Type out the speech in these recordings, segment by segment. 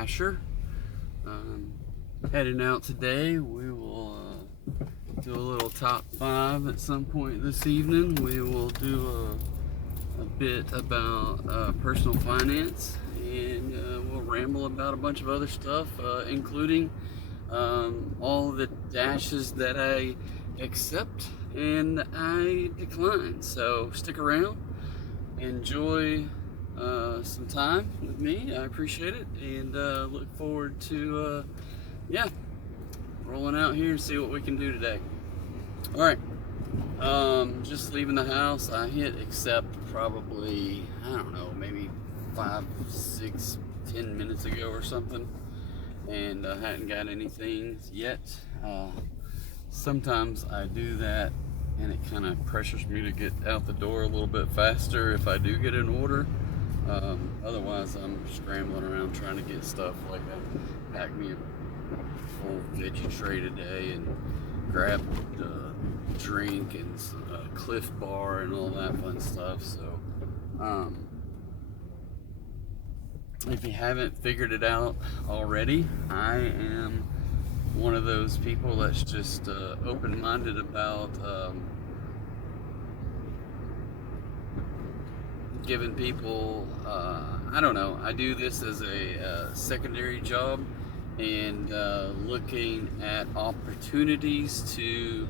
Dasher. Heading out today. We will do a little top 5 at some point this evening. We will do a bit about personal finance, and we'll ramble about a bunch of other stuff, including all the dashes that I accept and I decline. So stick around, enjoy some time with me. I appreciate it, and look forward to rolling out here and see what we can do today. All right, just leaving the house. I hit accept probably, I don't know, maybe 5, 6, 10 minutes ago or something, and I hadn't got anything yet. Sometimes I do that and it kind of pressures me to get out the door a little bit faster if I do get an order. Otherwise I'm scrambling around trying to get stuff. Like I packed me a full veggie tray today and grabbed a drink and a Cliff Bar and all that fun stuff. So if you haven't figured it out already, I am one of those people that's just open-minded about giving people, I don't know, I do this as a secondary job, and looking at opportunities to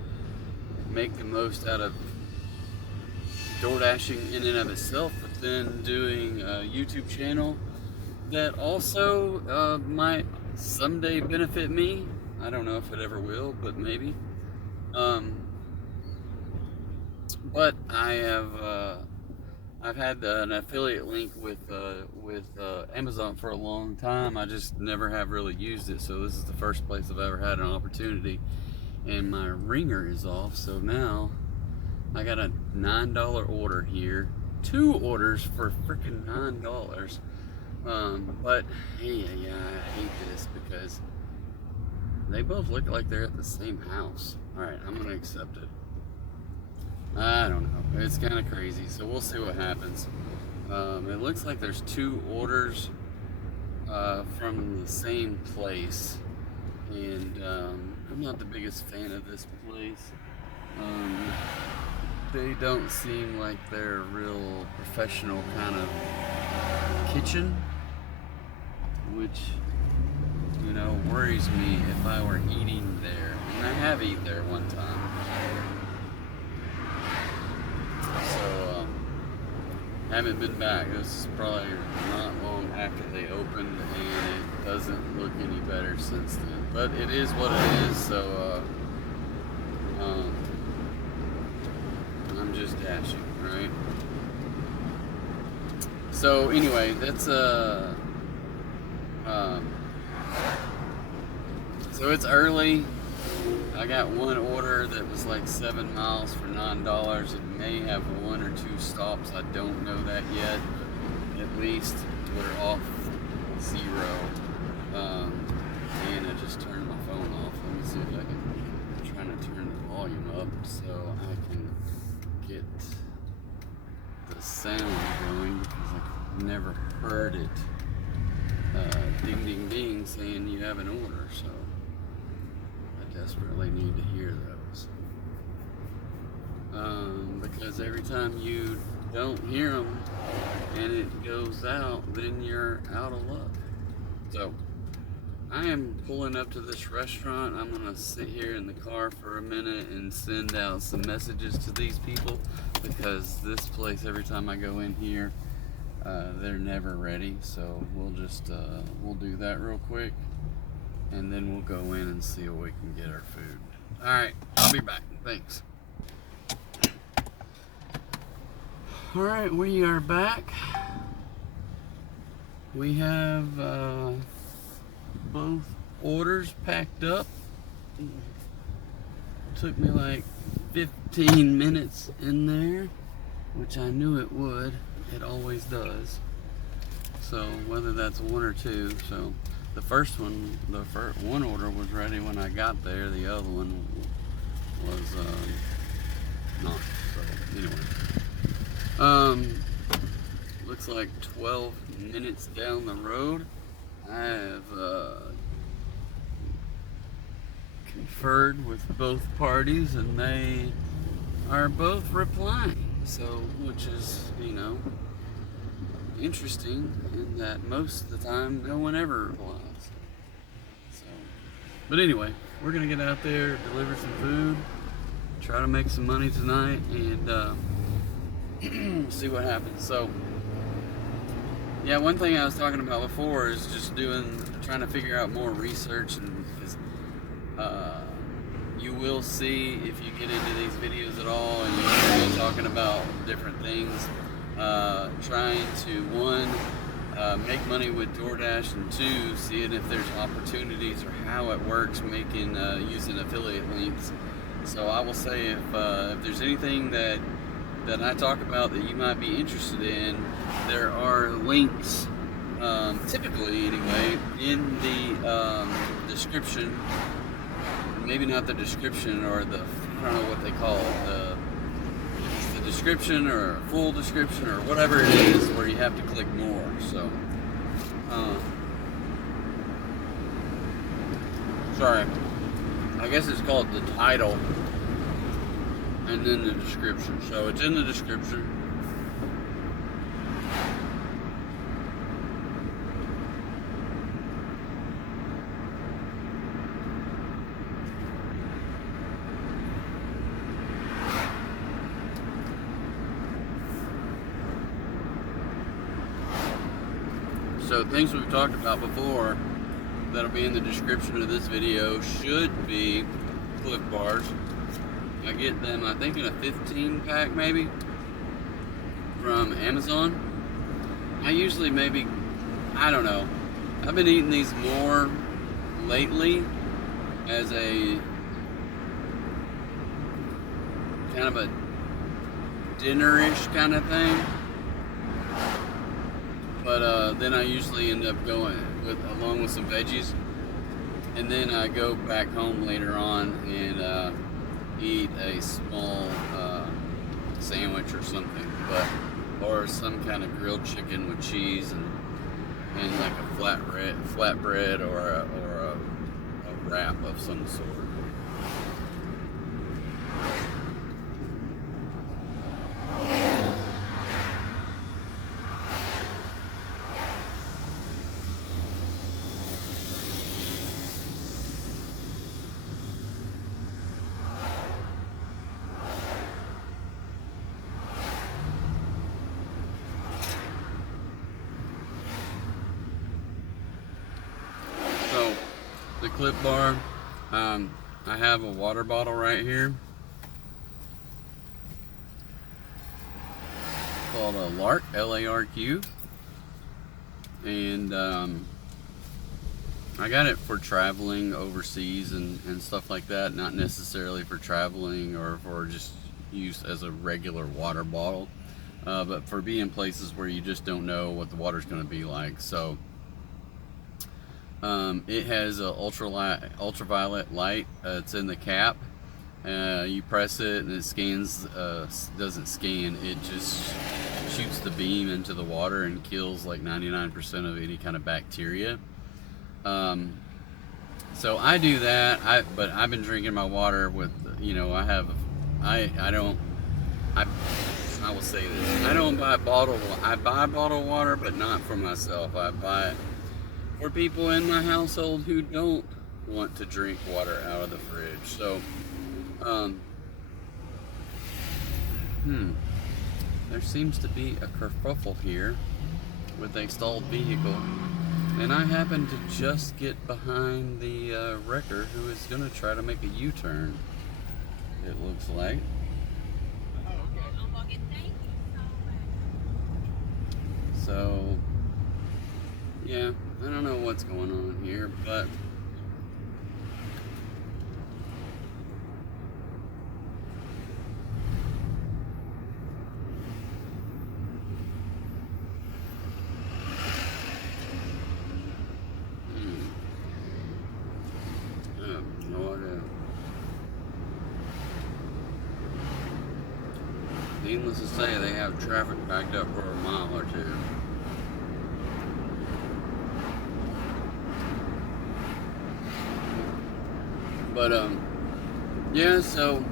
make the most out of DoorDashing in and of itself, but then doing a YouTube channel that also might someday benefit me. I don't know if it ever will, but maybe. But I have I've had an affiliate link with Amazon for a long time. I just never have really used it, so this is the first place I've ever had an opportunity, and my ringer is off. So now I got a $9 order here, 2 orders for freaking $9. But hey, yeah, I hate this because they both look like they're at the same house. All right, I'm gonna accept it. I don't know. It's kind of crazy, so we'll see what happens. It looks like there's 2 orders from the same place, and I'm not the biggest fan of this place. They don't seem like they're a real professional kind of kitchen, which, you know, worries me if I were eating there. And I have eaten there one time. So, haven't been back. This is probably not long after they opened, and it doesn't look any better since then. But it is what it is, so I'm just dashing, right? So anyway, that's so it's early. I got one order that was like 7 miles for $9. It may have 1 or 2 stops. I don't know that yet. At least we're off 0. And I just turned my phone off. Let me see if I can. I'm trying to turn the volume up so I can get the sound going, because I've never heard it ding ding ding saying you have an order. So desperately need to hear those, because every time you don't hear them and it goes out, then you're out of luck. So I am pulling up to this restaurant. I'm gonna sit here in the car for a minute and send out some messages to these people, because this place, every time I go in here, they're never ready. So we'll just we'll do that real quick, and then we'll go in and see what we can get our food. All right, I'll be back. Thanks. All right, we are back. We have both orders packed up. Took me like 15 minutes in there, which I knew it would. It always does. So whether that's 1 or 2, so the first one order was ready when I got there. The other one was not. So anyway, looks like 12 minutes down the road, I have conferred with both parties, and they are both replying. So, which is, interesting in that most of the time no one ever replies. So, but anyway, we're gonna get out there, deliver some food, try to make some money tonight, and see what happens. So, yeah, one thing I was talking about before is just trying to figure out more research, and because you will see if you get into these videos at all, and you hear me talking about different things, trying to one, make money with DoorDash, and two, seeing if there's opportunities or how it works making using affiliate links. So I will say if there's anything that I talk about that you might be interested in, there are links, typically anyway, in the description. Maybe not the description, or I don't know what they call it, the description or a full description or whatever it is, where you have to click more. So, sorry, I guess it's called the title and then the description. So it's in the description. So things we've talked about before that'll be in the description of this video should be Cliff Bars. I get them, I think, in a 15 pack maybe from Amazon. I usually I don't know. I've been eating these more lately as a kind of a dinner-ish kind of thing. But then I usually end up going along with some veggies, and then I go back home later on and eat a small sandwich or something, or some kind of grilled chicken with cheese and like a flatbread or a wrap of some sort. The Clip Bar, I have a water bottle right here called a Lark, L-A-R-Q, and I got it for traveling overseas and stuff like that, not necessarily for traveling or for just use as a regular water bottle, but for being places where you just don't know what the water's going to be like. So it has a ultraviolet light. It's in the cap. You press it and it scans, doesn't scan, it just shoots the beam into the water and kills like 99% of any kind of bacteria. So I do that, but I've been drinking my water with, I will say this, I don't buy I buy bottled water, but not for myself. I buy it for people in my household who don't want to drink water out of the fridge. So, there seems to be a kerfuffle here with a stalled vehicle, and I happen to just get behind the wrecker who is going to try to make a U-turn, it looks like. So, yeah, I don't know what's going on here, but I have no idea. Needless to say, they have traffic backed up for a mile or two. But yeah. So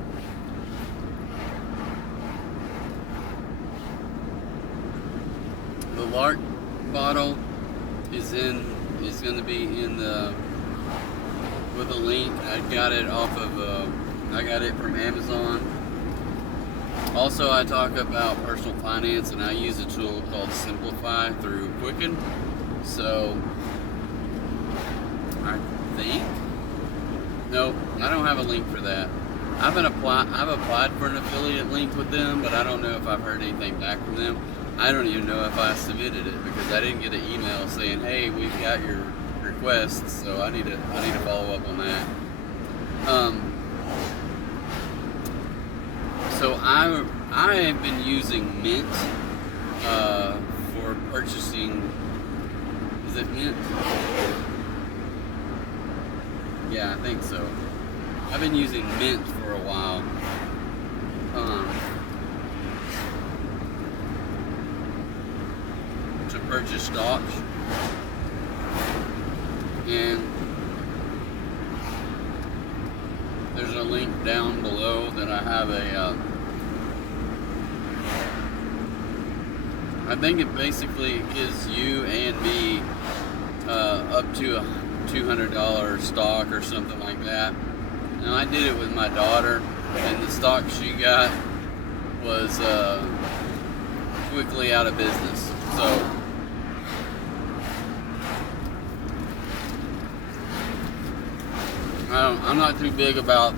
the Lark bottle is going to be in the with a link. I got it I got it from Amazon. Also, I talk about personal finance, and I use a tool called Simplify through Quicken. So I think nope, I don't have a link for that. I've applied for an affiliate link with them, but I don't know if I've heard anything back from them. I don't even know if I submitted it because I didn't get an email saying, "Hey, we've got your request." So I need to follow up on that. So I have been using Mint for purchasing. Is it Mint? Yeah, I think so. I've been using Mint for a while. To purchase stocks. And there's a link down below that I have I think it basically gives you and me up to a $200 stock or something like that. Now I did it with my daughter, and the stock she got was quickly out of business. So I'm not too big about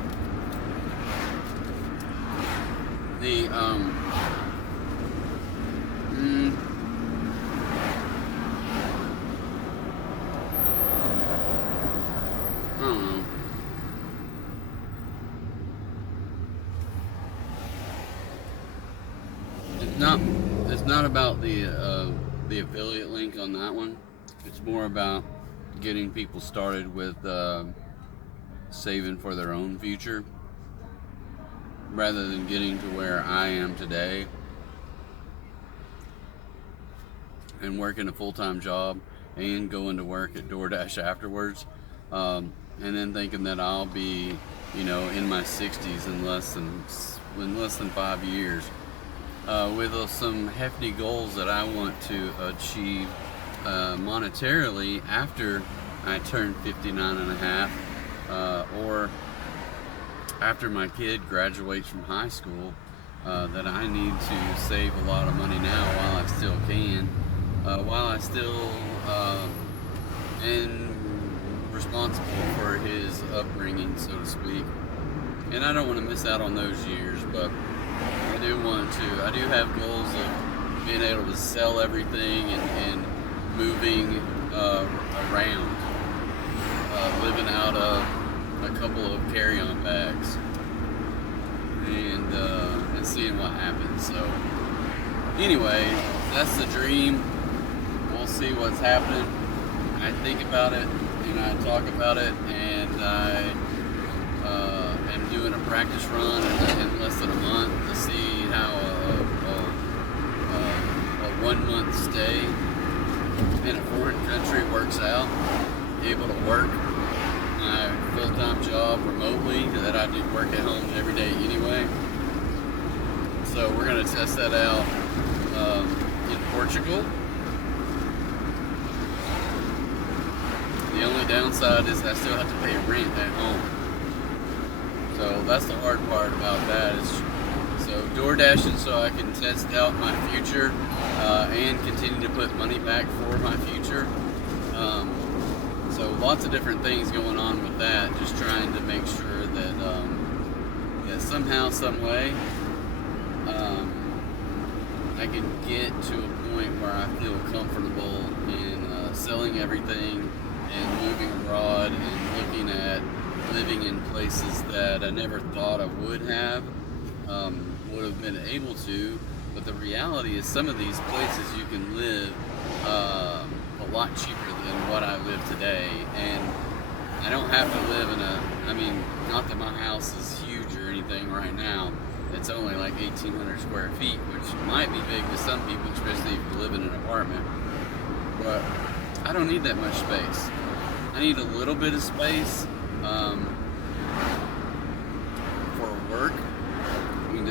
the I don't know. It's not about the affiliate link on that one. It's more about getting people started with saving for their own future, rather than getting to where I am today and working a full-time job and going to work at DoorDash afterwards, and then thinking that I'll be, in my 60s in less than 5 years, with some hefty goals that I want to achieve monetarily after I turn 59 and a half, or after my kid graduates from high school, that I need to save a lot of money now while I still can, while I still am responsible for his upbringing, so to speak. And I don't want to miss out on those years, but I do have goals of being able to sell everything and moving around, living out of a couple of carry-on bags, and seeing what happens. So anyway, that's the dream. We'll see what's happening. I think about it and I talk about it, and I am doing a practice run in less than a month to see how a 1 month stay in a foreign country works out. Able to work my full-time job remotely that I do work at home every day anyway. So we're going to test that out in Portugal. The only downside is I still have to pay rent at home. So that's the hard part about that. So DoorDashing so I can test out my future and continue to put money back for my future. So lots of different things going on with that. Just trying to make sure that that somehow, some way, I can get to a point where I feel comfortable in selling everything and moving abroad and looking at living in places that I never thought I would have been able to. But the reality is, some of these places you can live a lot cheaper than what I live today, and I don't have to live in not that my house is huge or anything right now. It's only like 1,800 square feet, which might be big to some people, especially if you live in an apartment. But I don't need that much space. I need a little bit of space,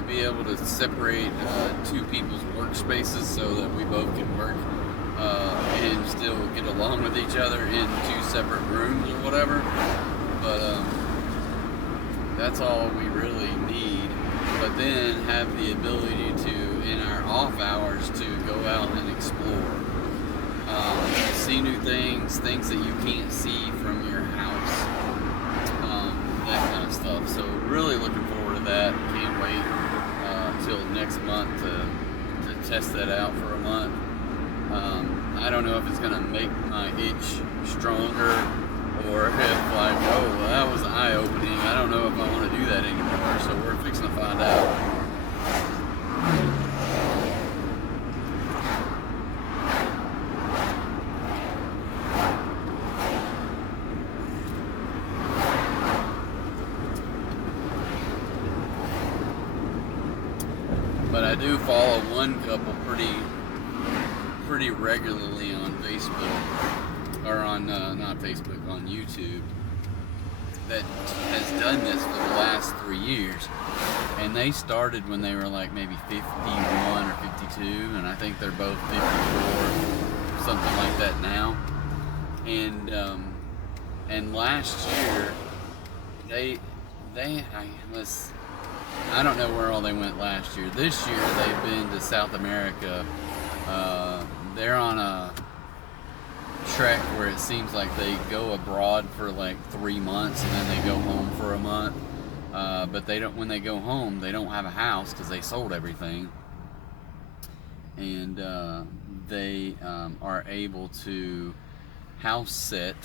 be able to separate two people's workspaces so that we both can work and still get along with each other in two separate rooms or whatever. But that's all we really need. But then have the ability to, in our off hours, to go out and explore, see new things that you can't see from your house, that kind of stuff. So really looking forward to that. Can't wait till next month to test that out for a month. I don't know if it's gonna make my itch stronger, or if like, oh, well, that was eye-opening. I don't know if I want to do that anymore. So we're fixing to find out. But I do follow one couple pretty regularly on Facebook, or on not Facebook, on YouTube, that has done this for the last 3 years. And they started when they were like maybe 51 or 52, and I think they're both 54, something like that now. And last year I don't know where all they went last year. This year they've been to South America. They're on a trek where it seems like they go abroad for like 3 months and then they go home for a month. But they don't. When they go home, they don't have a house because they sold everything, and they are able to house sit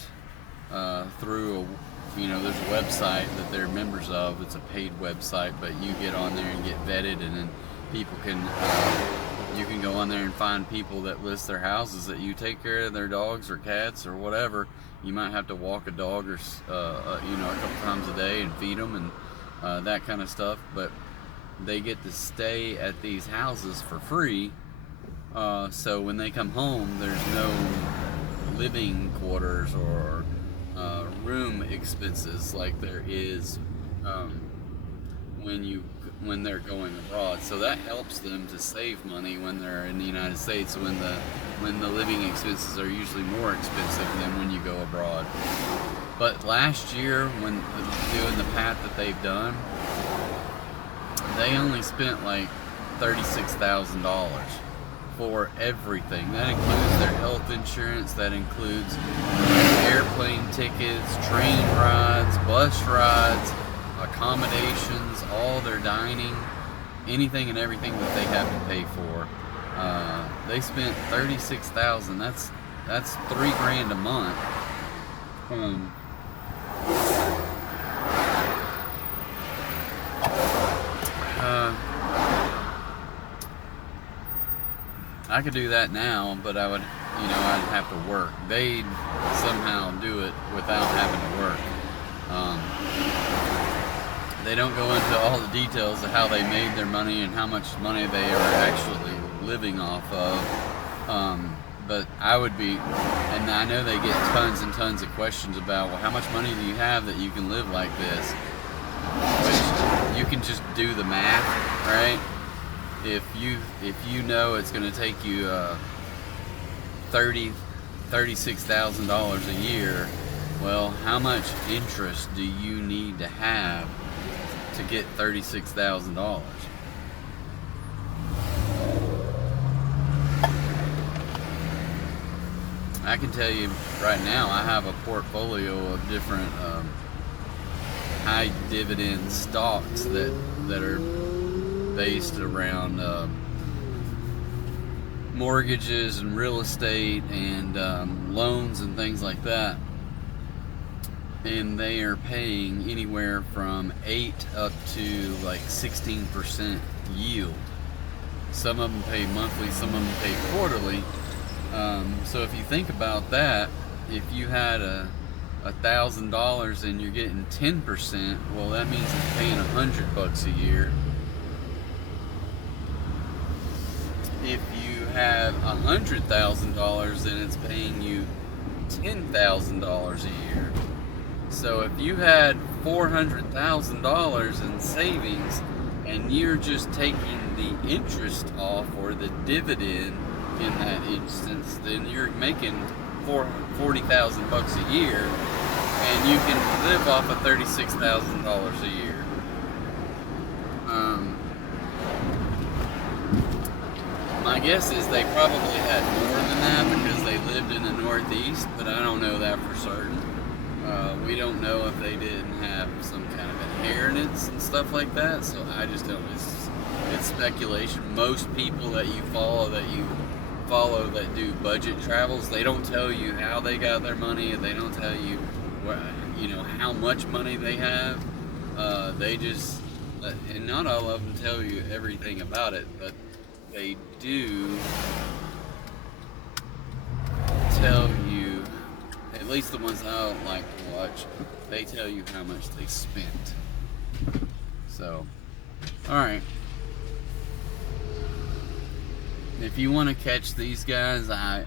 through there's a website that they're members of. It's a paid website, but you get on there and get vetted, and then people can you can go on there and find people that list their houses that you take care of their dogs or cats or whatever. You might have to walk a dog or a couple times a day and feed them and that kind of stuff, but they get to stay at these houses for free. So when they come home, there's no living quarters or room expenses like there is when they're going abroad. So that helps them to save money when they're in the United States, when the living expenses are usually more expensive than when you go abroad. But last year, when doing the path that they've done, they only spent like $36,000 for everything. That includes their health insurance, that includes airplane tickets, train rides, bus rides, accommodations, all their dining, anything and everything that they have to pay for. They spent $36,000. That's $3,000 a month. I could do that now, but I'd have to work. They'd somehow do it without having to work. They don't go into all the details of how they made their money and how much money they are actually living off of. But I would be, and I know they get tons and tons of questions about, well, how much money do you have that you can live like this? Which you can just do the math, right? If you know it's going to take you $36,000 a year, well, how much interest do you need to have to get $36,000? I can tell you right now, I have a portfolio of different high dividend stocks that are based around mortgages and real estate and loans and things like that, and they are paying anywhere from 8 up to like 16% yield. Some of them pay monthly, some of them pay quarterly. So if you think about that, if you had $1,000 and you're getting 10%, well, that means it's paying $100 a year. If you have $100,000, then it's paying you $10,000 a year. So if you had $400,000 in savings and you're just taking the interest off or the dividend in that instance, then you're making $40,000 a year, and you can live off of $36,000 a year. My guess is they probably had more than that because they lived in the Northeast, but I don't know that for certain. We don't know if they didn't have some kind of inheritance and stuff like that, so I just don't. It's speculation. Most people that you follow that do budget travels, they don't tell you how they got their money, and they don't tell you how much money they have. They just, and not all of them tell you everything about it, but they do tell you, at least the ones I don't like to watch, they tell you how much they spent. So, alright. If you want to catch these guys, I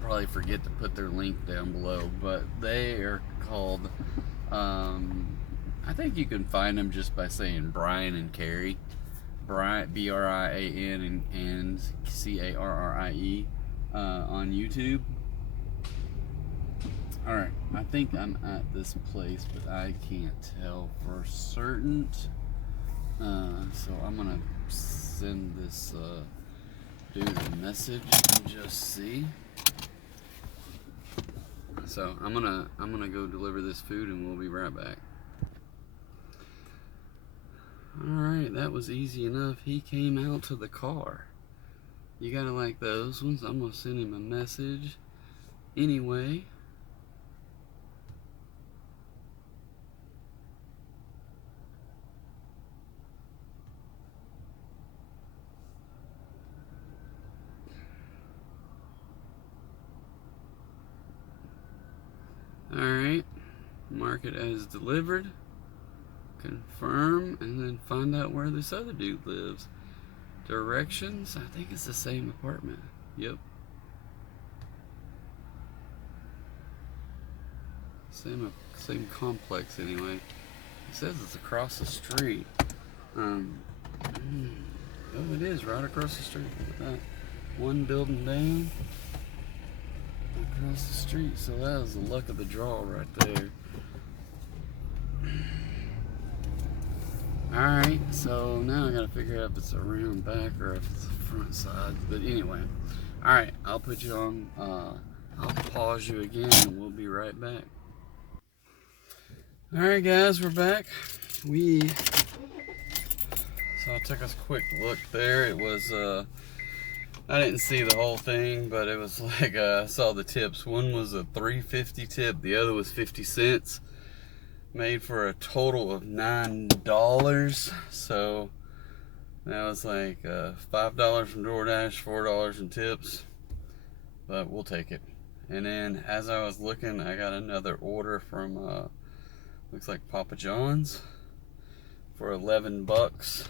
probably forget to put their link down below, but they are called, I think you can find them just by saying Brian and Carrie. Brian, Brian and Carrie on YouTube. Alright, I think I'm at this place, but I can't tell for certain. So I'm gonna send this dude a message and just see. So I'm gonna go deliver this food and we'll be right back. Alright, that was easy enough. He came out to the car. You gotta like those ones. I'm gonna send him a message anyway. Alright, mark it as delivered, confirm, and then find out where this other dude lives. Directions, I think it's the same apartment. Yep. Same complex anyway. It says it's across the street. Oh, it is right across the street. Look at that. One building down. Across the street, so that was the luck of the draw right there. Alright, so now I gotta figure out if it's around back or if it's the front side. But anyway, alright, I'll put you on, I'll pause you again and we'll be right back. Alright guys, we're back. So I took a quick look there. It was, I didn't see the whole thing, but it was like, I saw the tips. One was a $3.50 tip, the other was 50 cents. Made for a total of $9. So that was like $5 from DoorDash, $4 in tips. But we'll take it. And then as I was looking, I got another order from, looks like Papa John's for 11 bucks.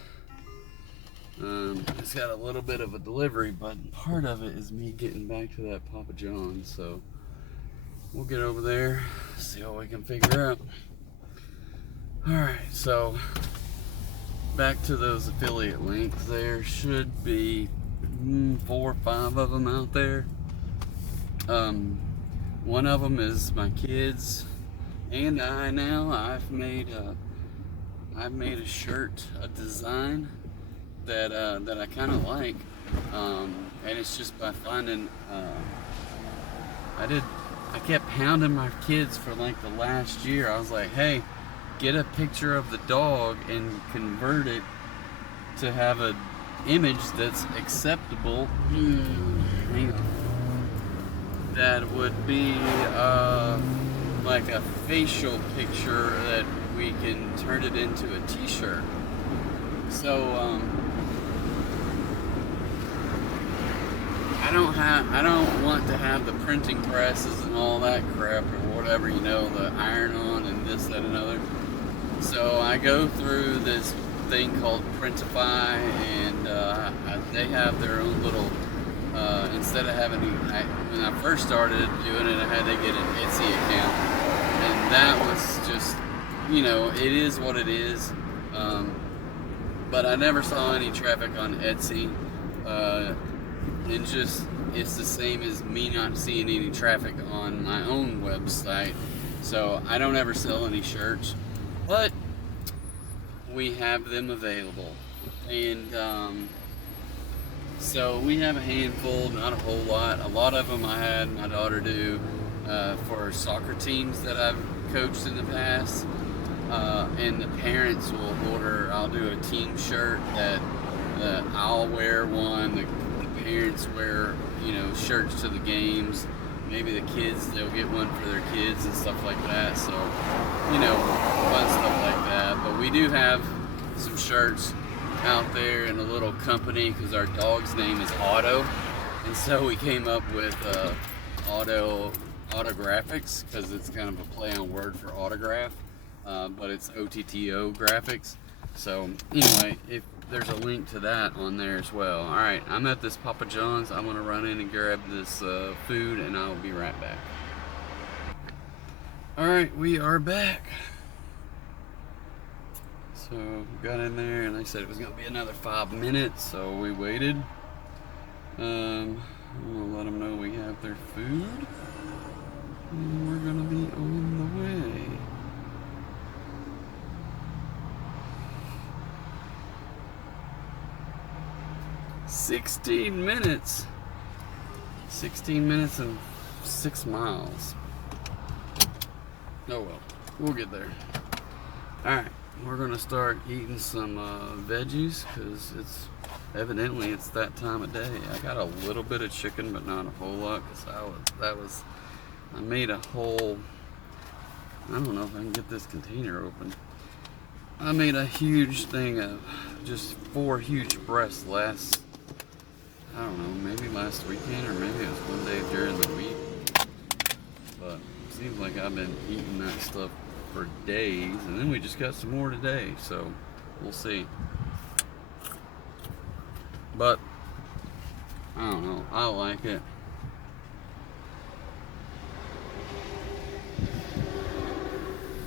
It's got a little bit of a delivery, but part of it is me getting back to that Papa John's, so we'll get over there, see what we can figure out. Alright, so back to those affiliate links. There should be 4 or 5 of them out there. One of them is my kids and I now. I've made a shirt, a design that I kind of like, and it's just by finding, I kept hounding my kids for like the last year. I was like, hey, get a picture of the dog and convert it to have an image that's acceptable. Hang on. That would be like a facial picture that we can turn it into a t-shirt. So I don't want to have the printing presses and all that crap or whatever, the iron on and this, that, and other. So I go through this thing called Printify, and they have their own little, instead of having, when I first started doing it, I had to get an Etsy account, and that was just, it is what it is. but I never saw any traffic on Etsy. And just, it's the same as me not seeing any traffic on my own website. So I don't ever sell any shirts, but we have them available. And so we have a handful, not a whole lot. A lot of them I had my daughter do for soccer teams that I've coached in the past. And the parents will order, I'll do a team shirt that I'll wear one, the parents wear, you know, shirts to the games. Maybe the kids, they'll get one for their kids and stuff like that. So, you know, fun stuff like that. But we do have some shirts out there in a little company because our dog's name is Otto. And so we came up with Autographics because it's kind of a play on word for autograph. But it's OTTO graphics. So anyway, if there's a link to that on there as well. All right, I'm at this Papa John's. I'm gonna run in and grab this food, and I'll be right back. All right, we are back. So we got in there, and they said it was gonna be another 5 minutes, so we waited. We'll let them know we have their food, and we're gonna be on the way. 16 minutes. 16 minutes and 6 miles. Oh well, we'll get there. Alright, we're gonna start eating some veggies because evidently it's that time of day. I got a little bit of chicken, but not a whole lot because I made a whole, I don't know if I can get this container open. I made a huge thing of just 4 huge breasts I don't know, maybe last weekend or maybe it was one day during the week. But it seems like I've been eating that stuff for days, and then we just got some more today, so we'll see. But I don't know, I like it.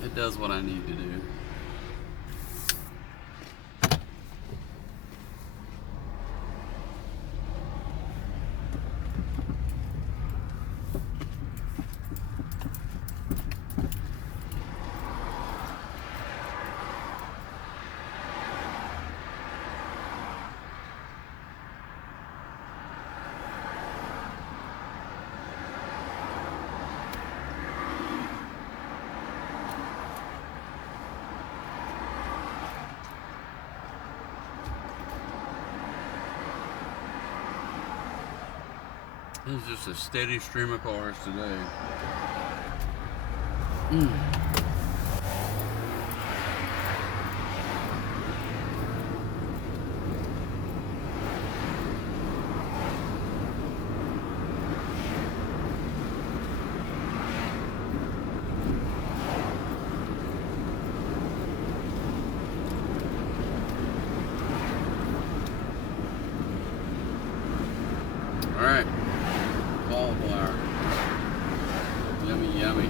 It does what I need to do. It's just a steady stream of cars today. All right. Cauliflower. Yummy, yummy.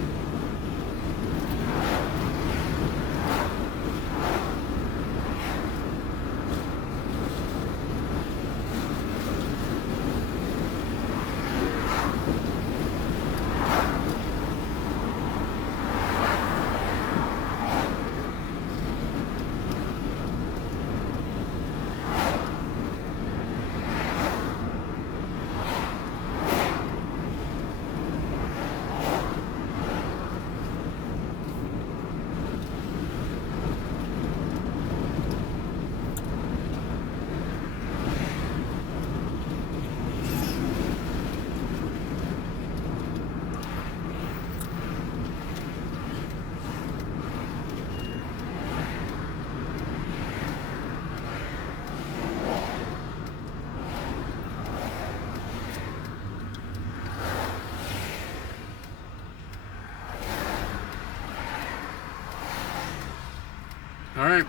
Alright,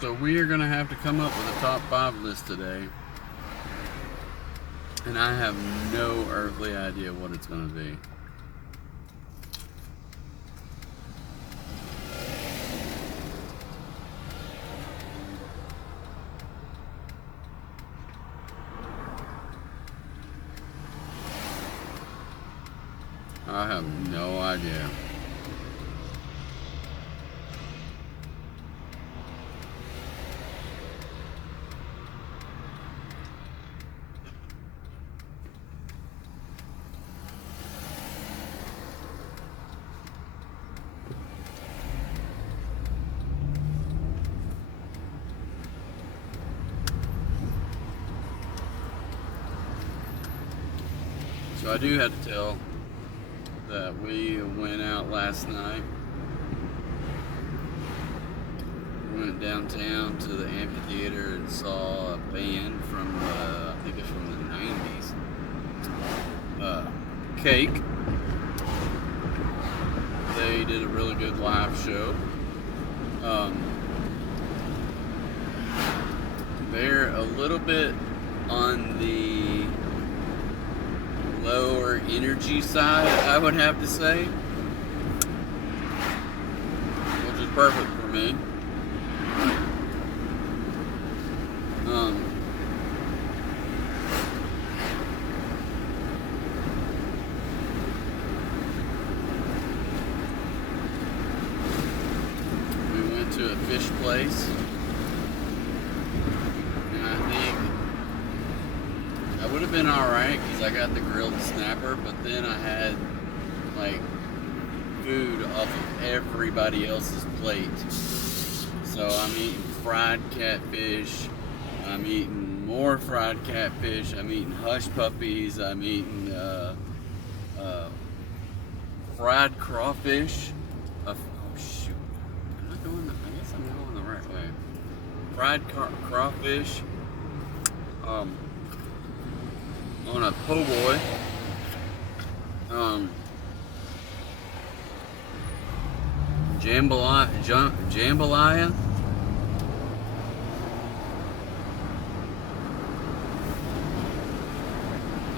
so we are going to have to come up with a top 5 list today. And I have no earthly idea what it's going to be. have no idea. So I do have to tell that we went out last night. We went downtown to the amphitheater and saw a band from, I think it's from the 90s. Cake. They did a really good live show. They're a little bit on the lower energy side, I would have to say, which is perfect for me. We went to a fish place, and I think I would have been alright because I got the grilled snapper, but then I had like food off of everybody else's plate. So I'm eating fried catfish, I'm eating more fried catfish, I'm eating hush puppies, I'm eating fried crawfish. Oh shoot, I guess I'm going the right way. Fried crawfish. On a po' boy. Jambalaya.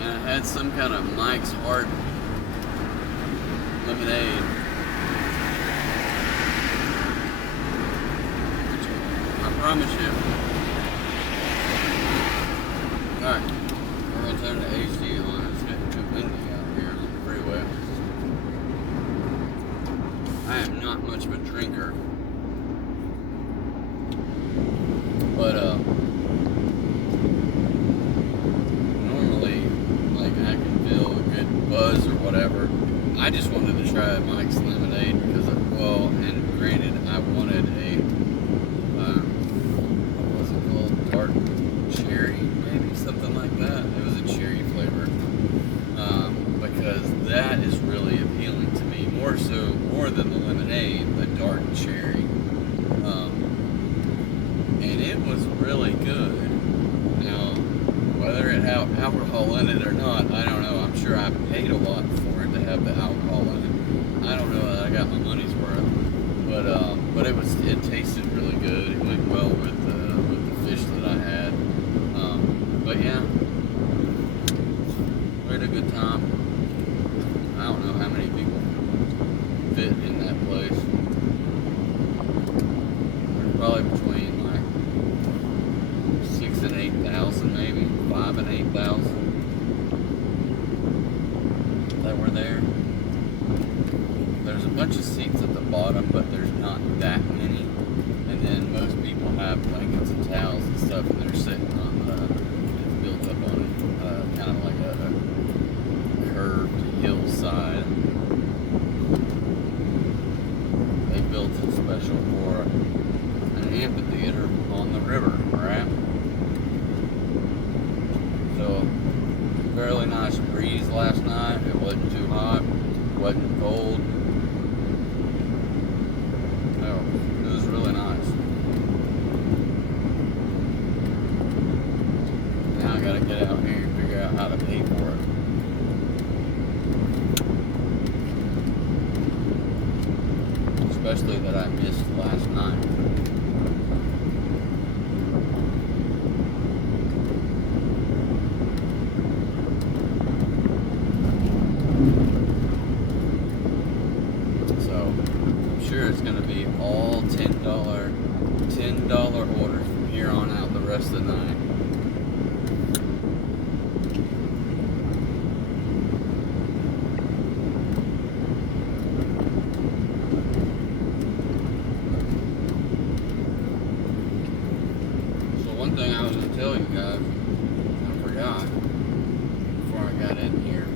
And I had some kind of Mike's Hard lemonade. I promise you. Alright. We're going to turn the HD on. It's getting too windy out here on the freeway. I am not much of a drinker. But, normally, like, I can feel a good buzz or whatever. I just wanted to try Mike's Lemonade because, well, and granted, I wanted a, what was it called? Dark cherry, maybe? Something like that. It was a cherry flavor. Because that is really appealing to me. More than the lemonade, the dark cherry. And it was really good. Now, whether it had alcohol in it or not, I don't know. I'm sure I paid a lot for it to have the alcohol in it. I don't know that I got my money's worth. But it tasted really good. It went well with the fish that I had. But yeah, we had a good time. I don't know how many people fit in that place. There's probably between like 6,000 and 8,000, maybe 5,000 and 8,000 that were there. There's a bunch of seats at the bottom, but there's not that many. And then most people have blankets and towels and stuff, and they're sitting on it's built up on kind of like a curved hillside. They built it special for an amphitheater on the river, right? So, fairly nice breeze last night. It wasn't too hot, wasn't cold. No, it was really nice. Now I gotta get out here and figure out how to pay for it. Especially that I missed last night. So I'm sure it's going to be all $10 orders from here on out the rest of the night. one thing I was going to tell you guys, I forgot before I got in here.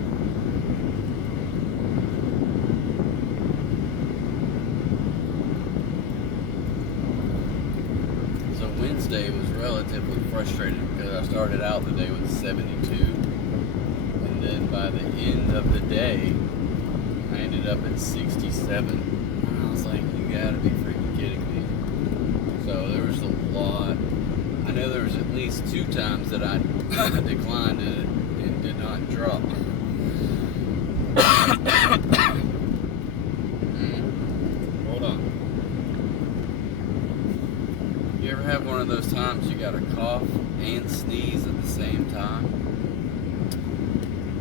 So Wednesday was relatively frustrating because I started out the day with 72, and then by the end of the day, I ended up at 67. And I was like, you gotta be freaking kidding me. So there was a lot. I know there was at least 2 times that I declined it and did not drop. Hold on. You ever have one of those times you gotta cough and sneeze at the same time?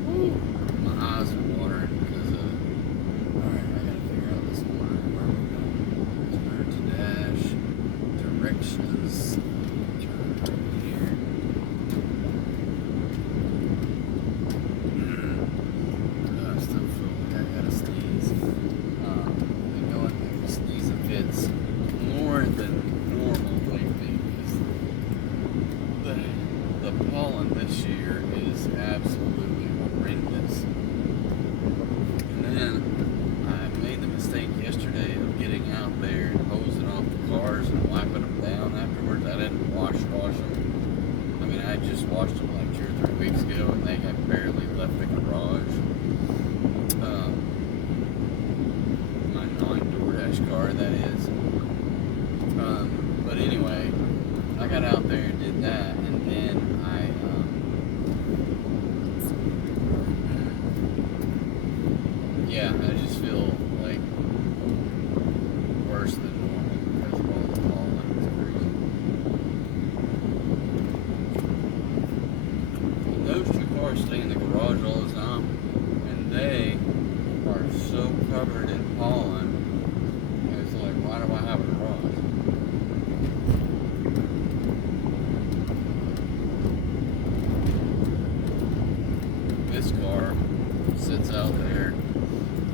Woo. My eyes are watering because alright, I gotta figure out this order. Where are we going? Where to dash? Directions. Turn here. I still feel like I gotta sneeze. I know I think the sneezing fits more than normal lately because the pollen this year is absolutely horrendous. And then I made the mistake yesterday of getting out there and hosing off the cars and wiping them down afterwards. I didn't wash them. I mean, I just washed them like 2 or 3 weeks ago and they had barely left the garage. My non-DoorDash car, that is. But anyway, I got out there and did that, and then I just feel like worse than normal because of all the pollen. It's crazy. And those 2 cars stay in the garage all the time, and they are so covered in pollen. It's like, why do I have a garage? This car sits out there,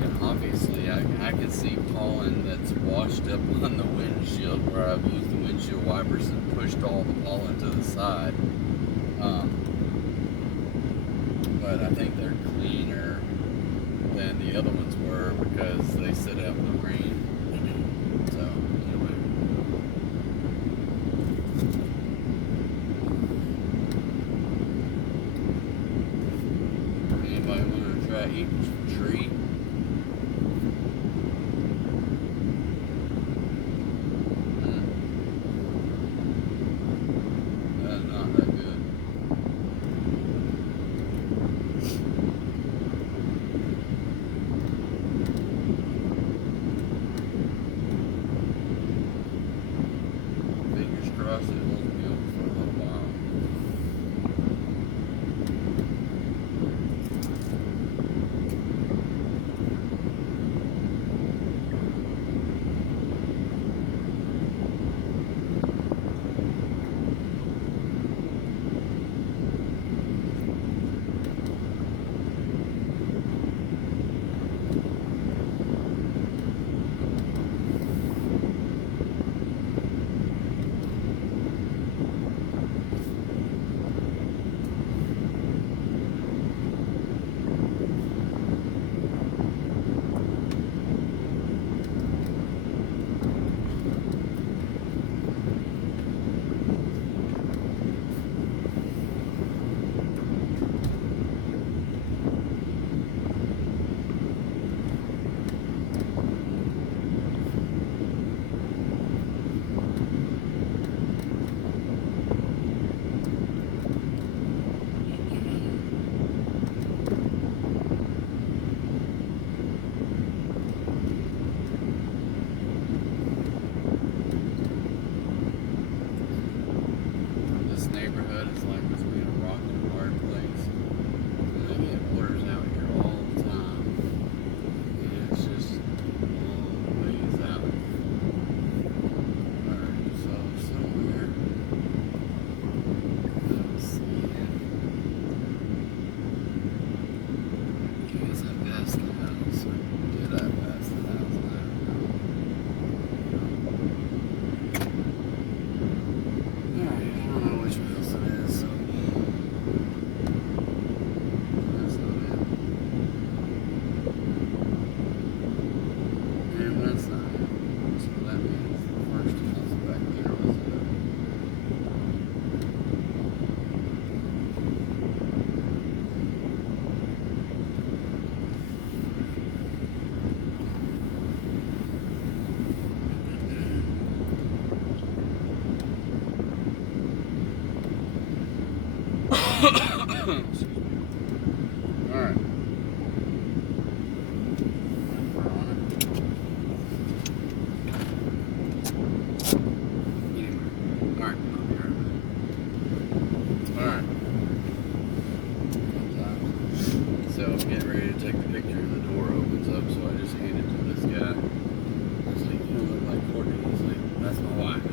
and obviously I can see pollen that's washed up on the windshield where I've used the windshield wipers and pushed all the pollen to the side. But I think they're cleaner than the other ones were because they sit out in the rain. So anyway. Anybody want to try eating some tree? That's not that good. Fingers crossed it won't be over for a little while. Alright. Alright. So I'm getting ready to take the picture and the door opens up, so I just hand it to this guy. I was like, you don't look like Courtney. He's like, that's my wife.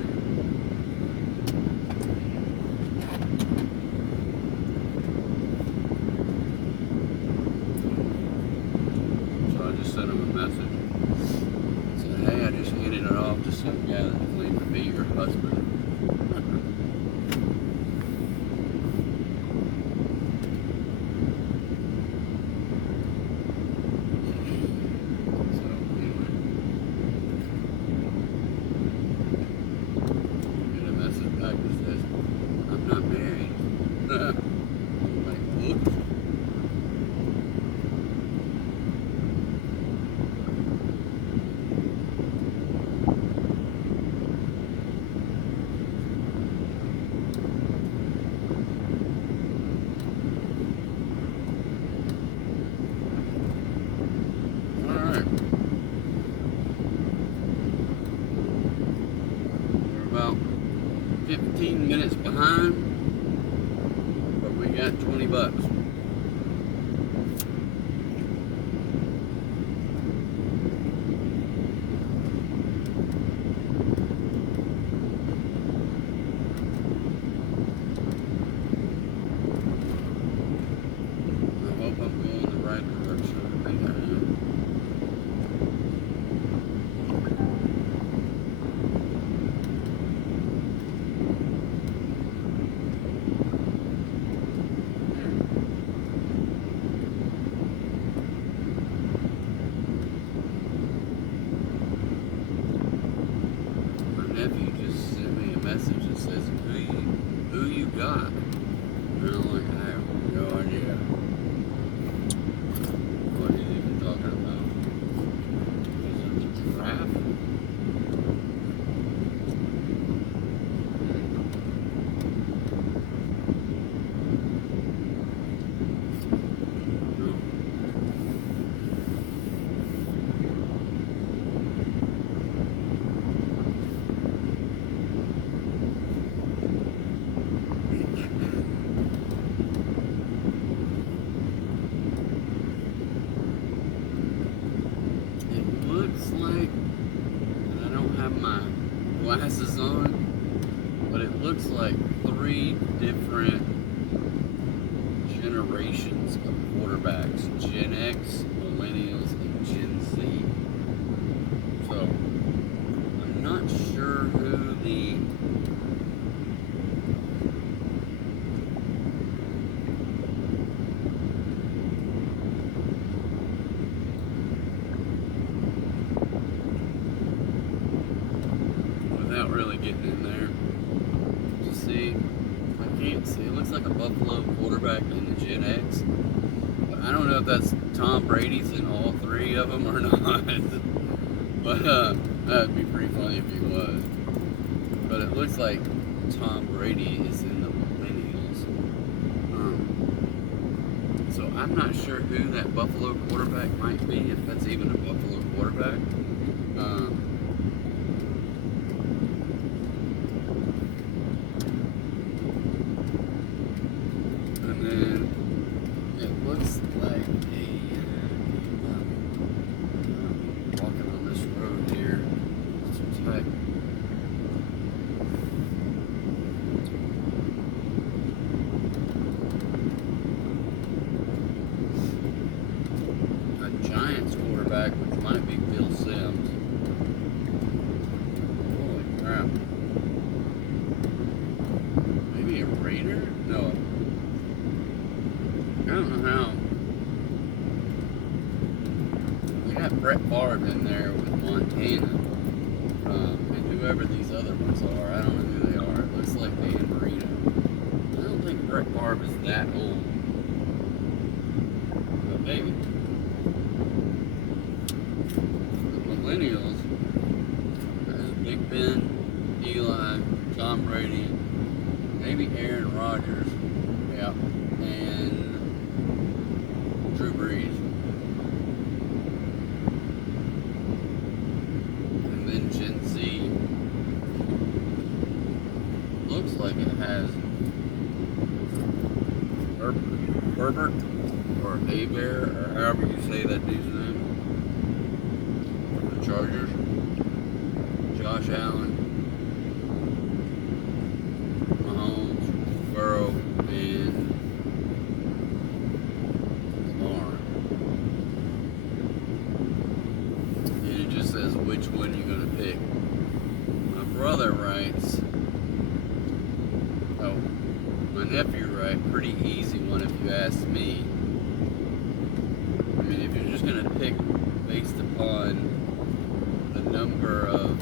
So I just sent him a message. I said, hey, I just handed it off to some guy that claimed to be your husband. About 15 minutes behind, but we got 20 bucks. I hope I'm going the right direction. I think I am. Nephew just sent me a message that says, who you got? And I'm like, I have no idea what he's even talking about. Is it the giraffe? My glasses on, but it looks like 3 different generations of quarterbacks: Gen X, Millennials, and Gen Z. So I'm not sure who the without really getting in there to see. I can't see. It looks like a Buffalo quarterback in the Gen X. But I don't know if that's Tom Brady's in all 3 of them or not. But that'd be pretty funny if he was. But it looks like Tom Brady is in the Millennials. So I'm not sure who that Buffalo quarterback might be, if that's even a Buffalo quarterback. And then it looks like walking on this road here. It's tight. A Giants quarterback, which might be Bill Sims. Holy crap. Maybe a Raider? No. I don't know how. We got Brett Favre in there with Montana. And whoever these other ones are, I don't know who they are. It looks like Dan Marino. I don't think Brett Favre is that old. But maybe. The Millennials, Big Ben, Eli, Tom Brady, maybe Aaron Rodgers. Yeah, Yeah. And Drew Brees. And then Gen Z looks like it has Herbert or Abear, or however you say that dude's name, from the Chargers. Josh Allen, Mahomes, Burrow, and Lamar. And it just says which one you're going to pick. My brother writes, oh, my nephew writes, pretty easy one if you ask me. I mean, if you're just going to pick based upon the number of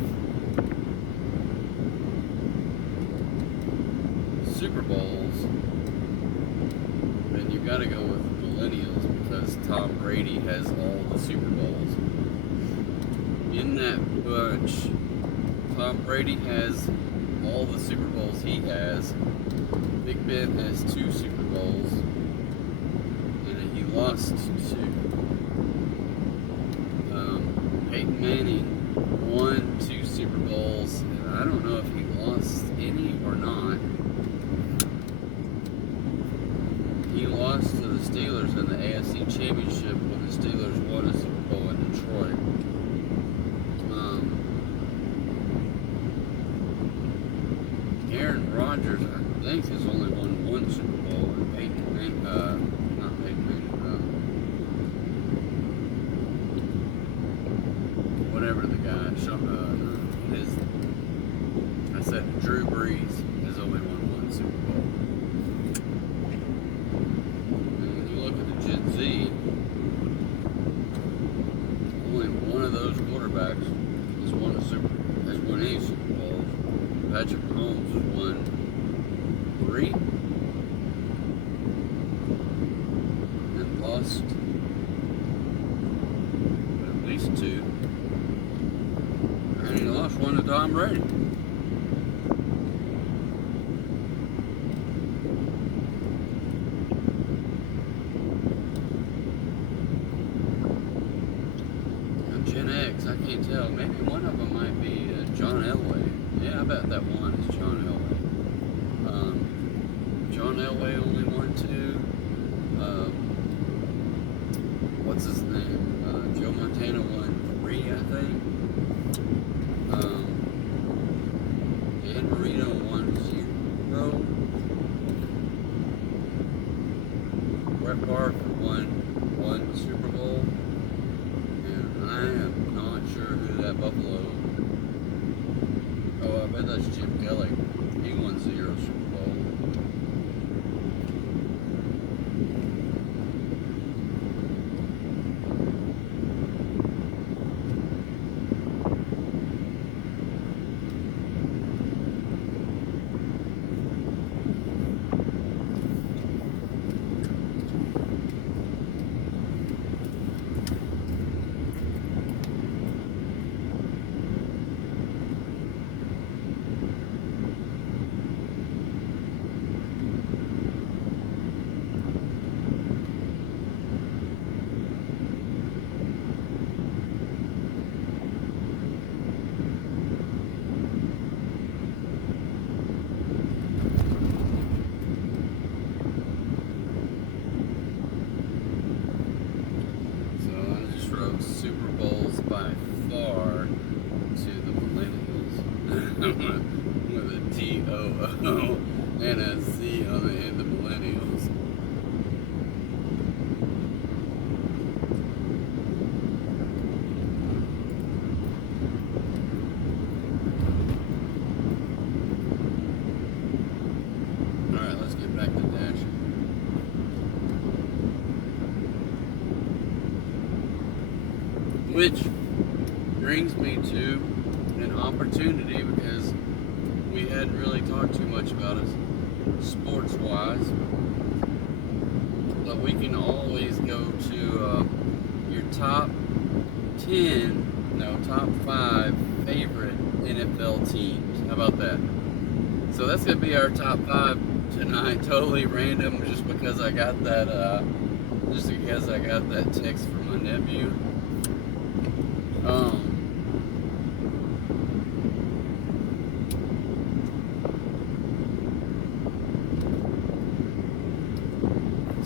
Super Bowls, then you got to go with millennials because Tom Brady has all the Super Bowls. In that bunch, Tom Brady has all the Super Bowls he has. Big Ben has 2 Super Bowls, and he lost 2. Peyton Manning won 2 Super Bowls, and I don't know if he lost any or not. He lost to the Steelers in the AFC Championship when the Steelers won a Super Bowl in Detroit. Aaron Rodgers, I think, has only won 1 Super Bowl, and Peyton Manning, not Peyton Manning, whatever the guy, I said Drew Brees has only won 1 Super Bowl. And when you look at the Gen Z, only one of those quarterbacks has won any Super Bowl. Patrick Mahomes has won 3 and lost at least 2. And he lost 1 to Tom Brady. And Gen X, I can't tell. Maybe one of them might be John Elway. Yeah, I bet that one is John Elway. John Elway only won 2. What's his name? Joe Montana won 3, I think. Dan Marino won 0. Brett Favre won 1 Super Bowl. And I am not sure who that Buffalo. Oh, I bet that's Jim Kelly. He won 0 Super Bowl. Super Bowls by far to the millennials with a T-O-O and a Z on the end of millennials. Alright, let's get back to Dash. Which brings me to an opportunity because we hadn't really talked too much about it sports-wise, but we can always go to your top 5 favorite NFL teams. How about that? So that's going to be our top 5 tonight, totally random, just because I got that text from my nephew.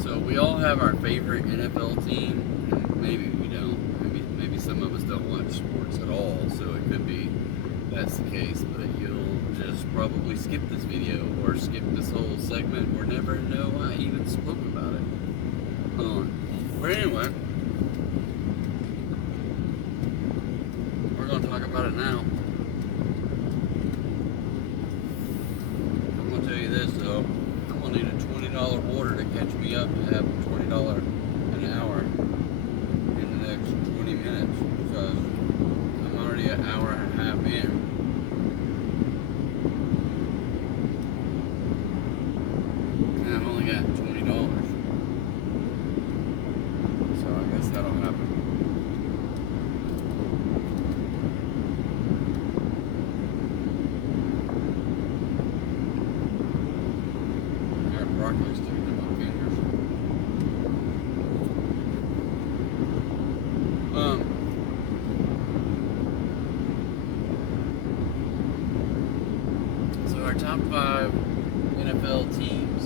So we all have our favorite NFL team, and maybe we don't. Maybe some of us don't watch sports at all, so it could be that's the case, but you'll just probably skip this video or skip this whole segment or never know I even spoke about it. But anyway, we're going to talk about it now. I'm going to tell you this though, I'm going to need a $20 order to catch me up to have $20 an hour in the next 20 minutes, because I'm already an hour and a half in. And I've only got $20. So I guess that'll happen. I got broccoli sticking in my fingers. So our top 5 NFL teams.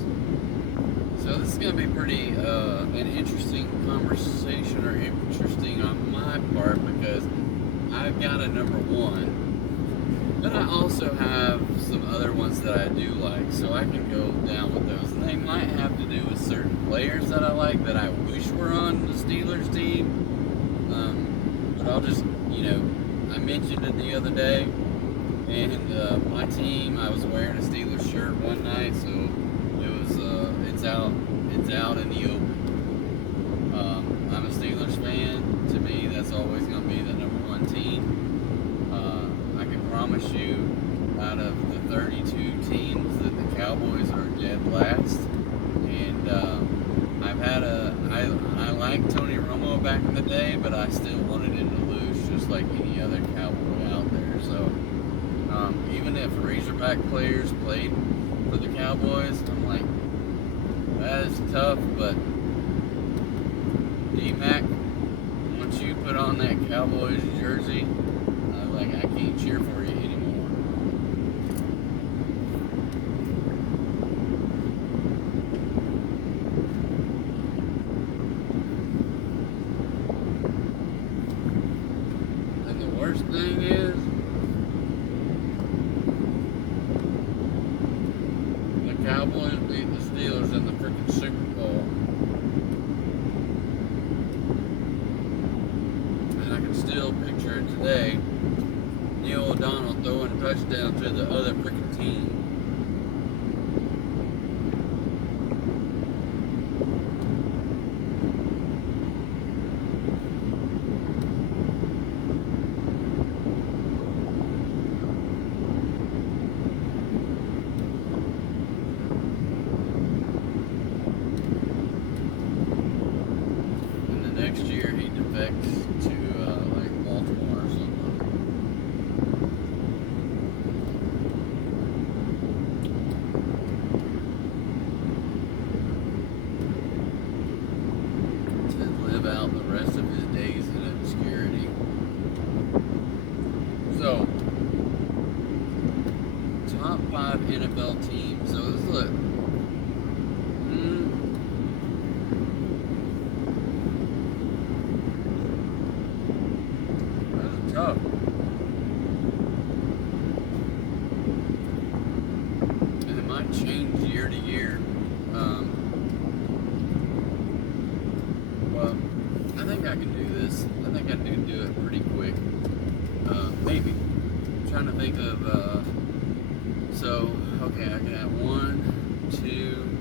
So this is going to be pretty an interesting conversation, or interesting on my part, because I've got a number 1, but I also have some other ones that I do like, so I can go down with those. And they might have to do with certain players that I like that I wish were on the Steelers team. But I'll just, I mentioned it the other day, and my team, I was wearing a Steelers shirt one night, so it was it's out in the open. I'm a Steelers fan. To me, that's always going to be the number 1 team. I can promise you, out of the 32 teams, that the Cowboys are dead last. And I liked Tony Romo back in the day, but I still wanted him to lose, just like any other Cowboy out there. So even if Razorback players played for the Cowboys, I'm like, that is tough, but D-Mac, once you put on that Cowboys jersey, I can't cheer for you anymore. And the worst thing is, the Cowboys beat the Steelers in the freaking Super Bowl. And I can still picture it today. Neil O'Donnell throwing a touchdown to the other freaking team. And the next year he defects to like Baltimore or something. Out the rest of his days in obscurity. So, top 5 NFL teams. So this is that's tough. And it might change year to year. Well, I think I can do this. I think I can do it pretty quick. Maybe. I'm trying to think of, so, okay, I got 1, 2,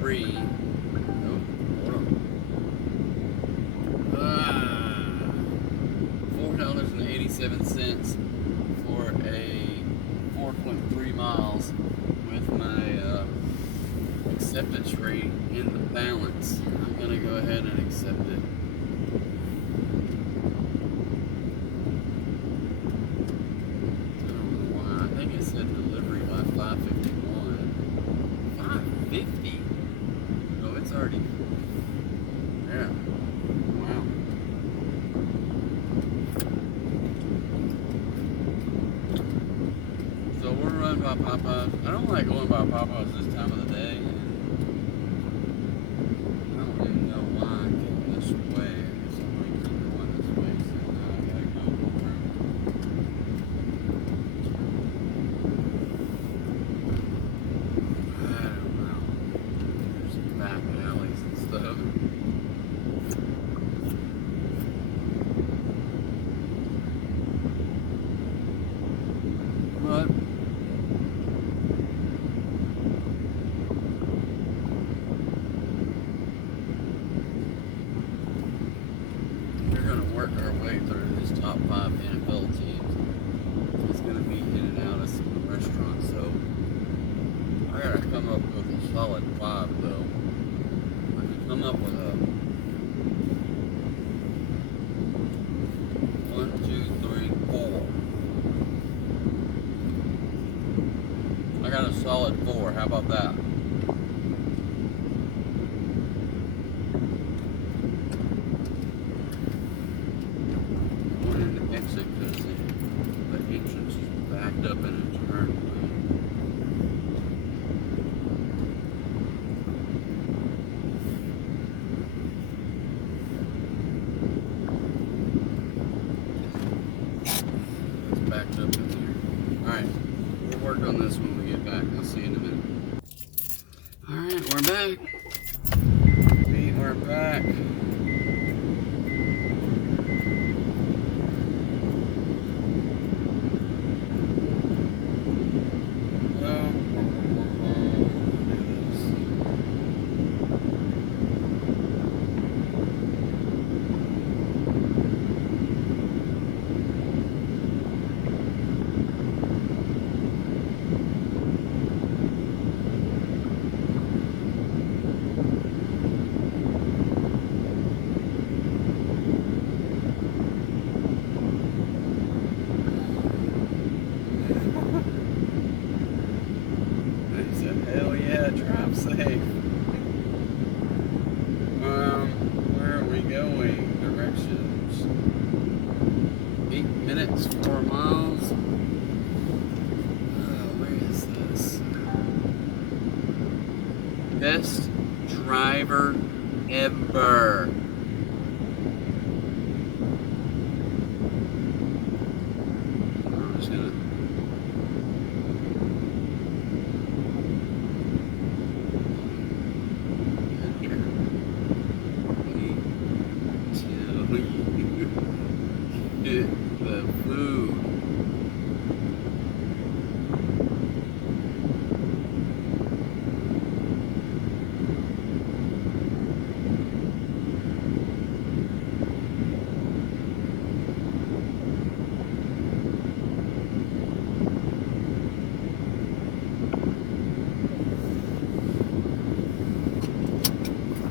3. Oh, hold on. $4.87 for a 4.3 miles with my acceptance rate in the balance. I'm going to go ahead and accept it. I don't know why. I think it said delivery by 5:51. 50. Oh, it's already. Yeah. Wow. So we're running by Popeyes. I don't like going by Popeyes this time of the day. I don't even know why I came this way. I guess I'm going to keep going this way. So now I gotta go around. I don't know. There's some back alleys and stuff. But we're going to work our way through this top 5 NFL teams. It's going to be in and out of some restaurants, so I got to come up with a solid 5 though. I can come up with a 1, 2, 3, 4. I got a solid 4. How about that? Going in the exit because the entrance is backed up in a turn. It's backed up in there. Alright, we'll work on this when we get back. I'll see you in a minute. Alright, we're back. We are back. They said, hell yeah, drive safe. Where are we going? Directions. 8 minutes, 4 miles. Where is this? Best driver ever. I'm just gonna. Get the food.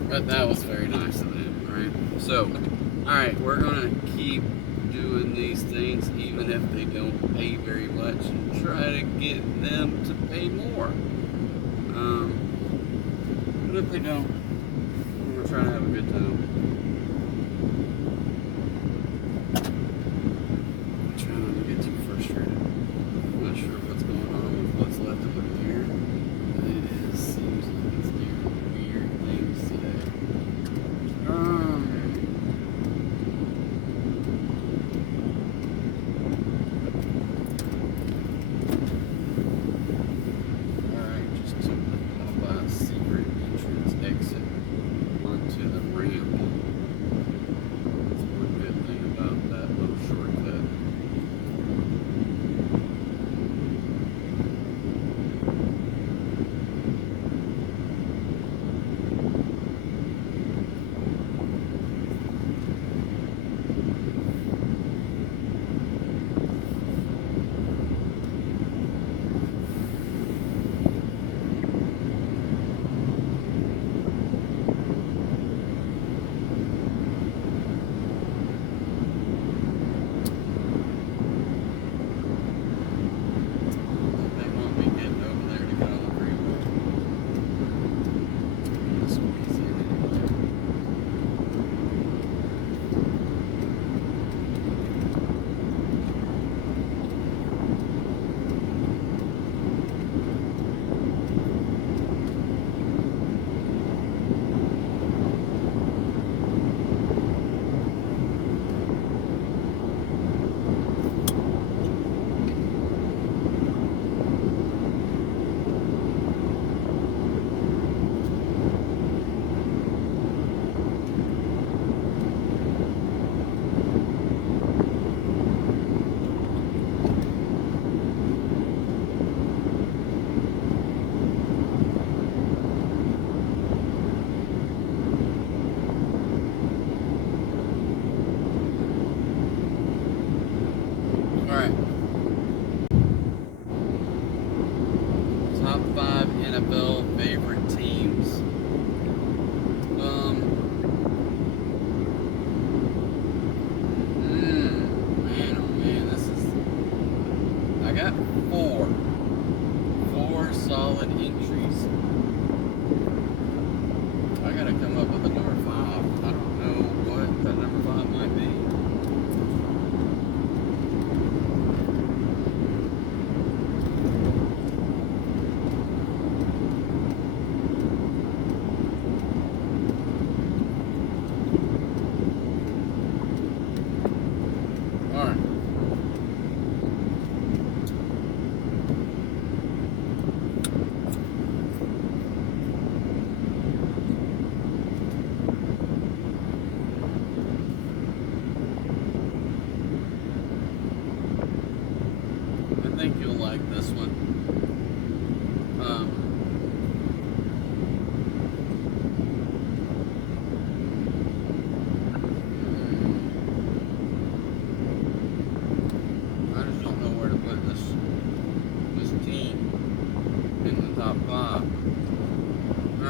But that was very nice of them, right? So, alright, we're gonna keep doing these things even if they don't pay very much and try to get them to pay more. But if they don't, we're trying to have a good time. I'm trying not to get too frustrated. I'm not sure what's going on with what's left of the gear. It seems like it's doing weird things today. Alright, just took the Popeye secret entrance exit onto the ramp.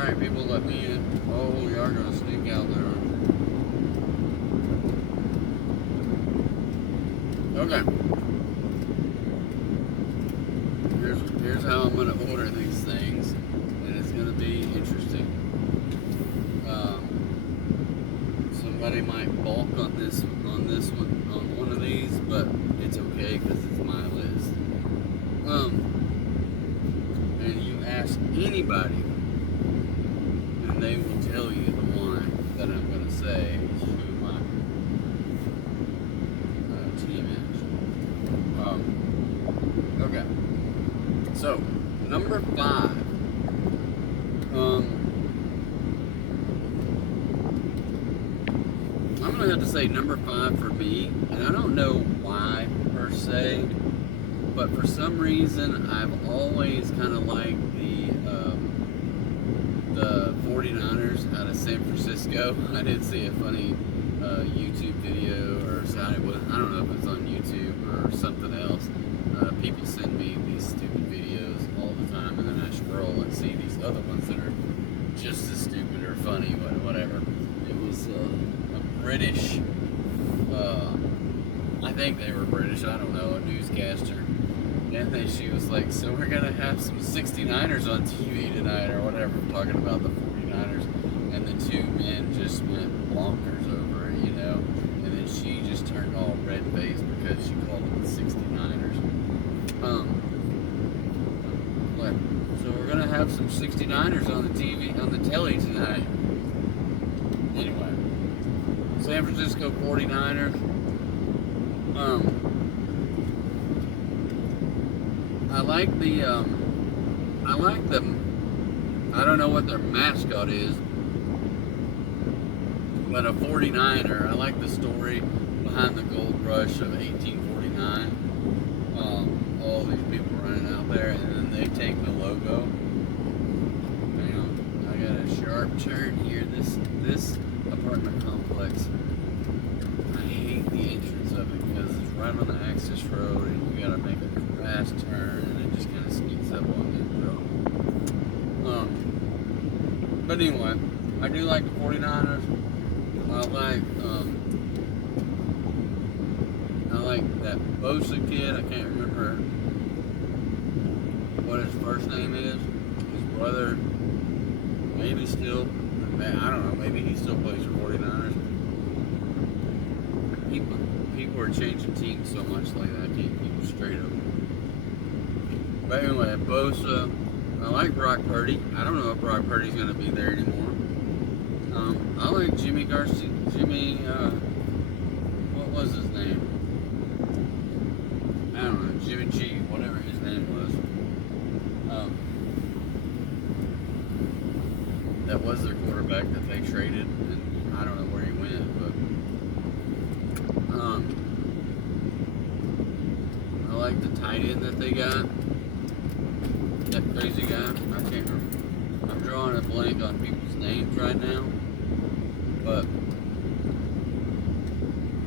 Alright, people, let me in. Oh, we are going to sneak out there. Okay. Here's how I'm going to order these things. And it's going to be interesting. Somebody might balk on one of these, but it's okay because it's my list. And you ask anybody, and they will tell you the one that I'm going to say is who my team is. Okay. So, number 5. I'm going to have to say number 5 for me, and I don't know why per se, but for some reason I've always kind of liked the 49ers out of San Francisco. I did see a funny YouTube video, or I don't know if it's on YouTube or something else. People send me these stupid videos all the time, and then I scroll and see these other ones that are just as stupid or funny, but whatever. It was a British, I think they were British, I don't know, a newscaster. And then she was like, so we're going to have some 69ers on TV tonight or whatever, talking about the 49ers. And the two men just went bonkers over it, you know. And then she just turned all red-faced because she called them the 69ers. So we're going to have some 69ers on the TV, on the telly tonight. Anyway, San Francisco 49ers. I don't know what their mascot is, but a 49er. I like the story behind the gold rush of 1849. All these people running out there, and then they take the logo. Hang on, I got a sharp turn here. This apartment complex, I hate the entrance of it because it's right on the access road, and you gotta make a fast turn, and it just kind of sneaks up on you. But anyway, I do like the 49ers. I like that Bosa kid. I can't remember what his first name is. His brother, maybe still, I don't know, maybe he still plays for 49ers. People are changing teams so much like that, I can't keep it straight up. But anyway, Bosa. I like Brock Purdy. I don't know if Brock Purdy's going to be there anymore. I like Jimmy Garcia. What was his name? I don't know. Jimmy G, whatever his name was. That was their quarterback that they traded, and I don't know where he went, but I like the tight end that they got. That crazy guy, I can't remember. I'm drawing a blank on people's names right now. But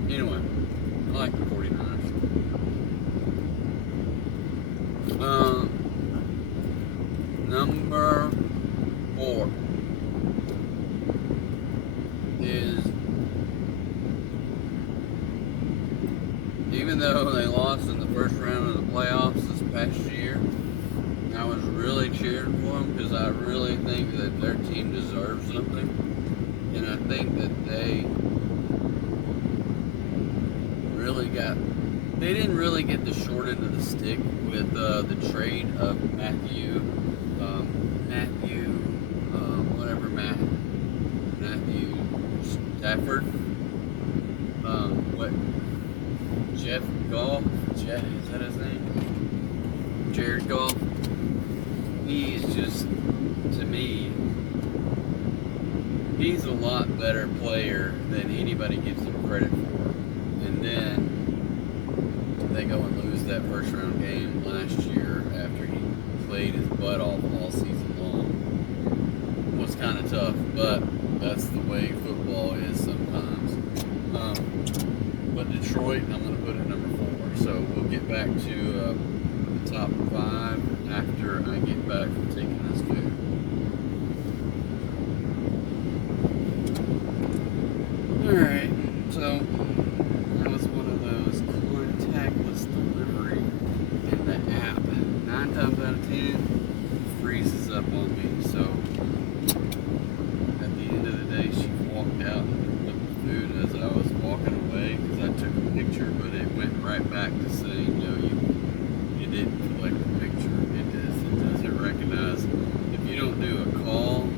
anyway, I like the 49ers. Number 4 is, even though they lost in the first round of the playoffs this past year, I was really cheering for them because I really think that their team deserves something, and I think that they didn't really get the short end of the stick with the trade of Matthew Stafford, Jeff Goff, is that his name? Jared Goff. He's just, to me, he's a lot better player than anybody gives him credit for. And then they go and lose that first round game last year after he played his butt off all season long. It was kind of tough, but that's the way football is sometimes. But Detroit, I'm going to put at number 4. So we'll get back to the top 5 after I get back from taking this food. saying, you didn't collect the picture. It doesn't recognize if you don't do a call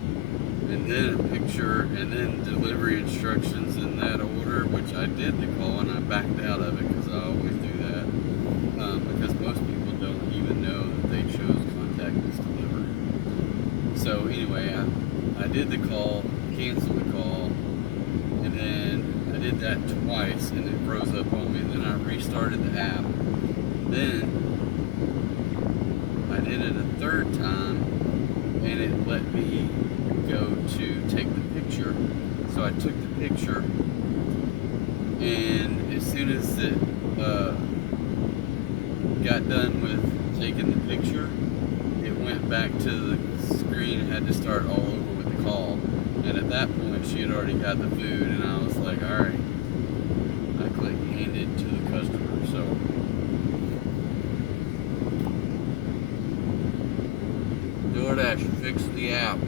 and then a picture and then delivery instructions in that order, which I did the call and I backed out of it because I always do that, because most people don't even know that they chose contactless delivery. So anyway, I did the call, canceled the call, and then I did that twice and it froze up on me. Then I restarted the app. Then I did it a third time and it let me go to take the picture. So I took the picture, and as soon as it got done with taking the picture, it went back to the screen and had to start all over with the call. And at that point, she had already got the food, and I was like, all right. I clicked handed to the customer. So DoorDash fixed the app.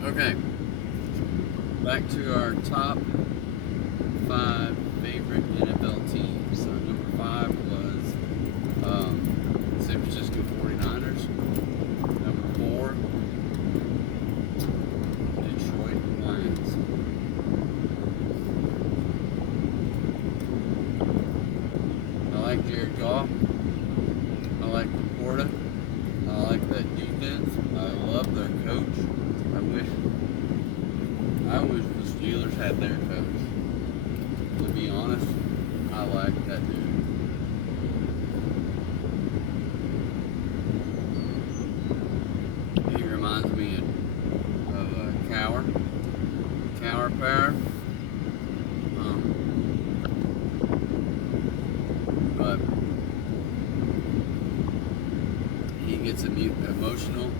Okay, back to our top 5 favorite NFL teams. So number 5 was San Francisco 49ers. Number 4, Detroit Lions. I like Jared Goff. I like Laporta. I like that defense. I love their coach. I wish the Steelers had their coach. To be honest, I like that dude. He reminds me of Cower Power. But he gets emotional,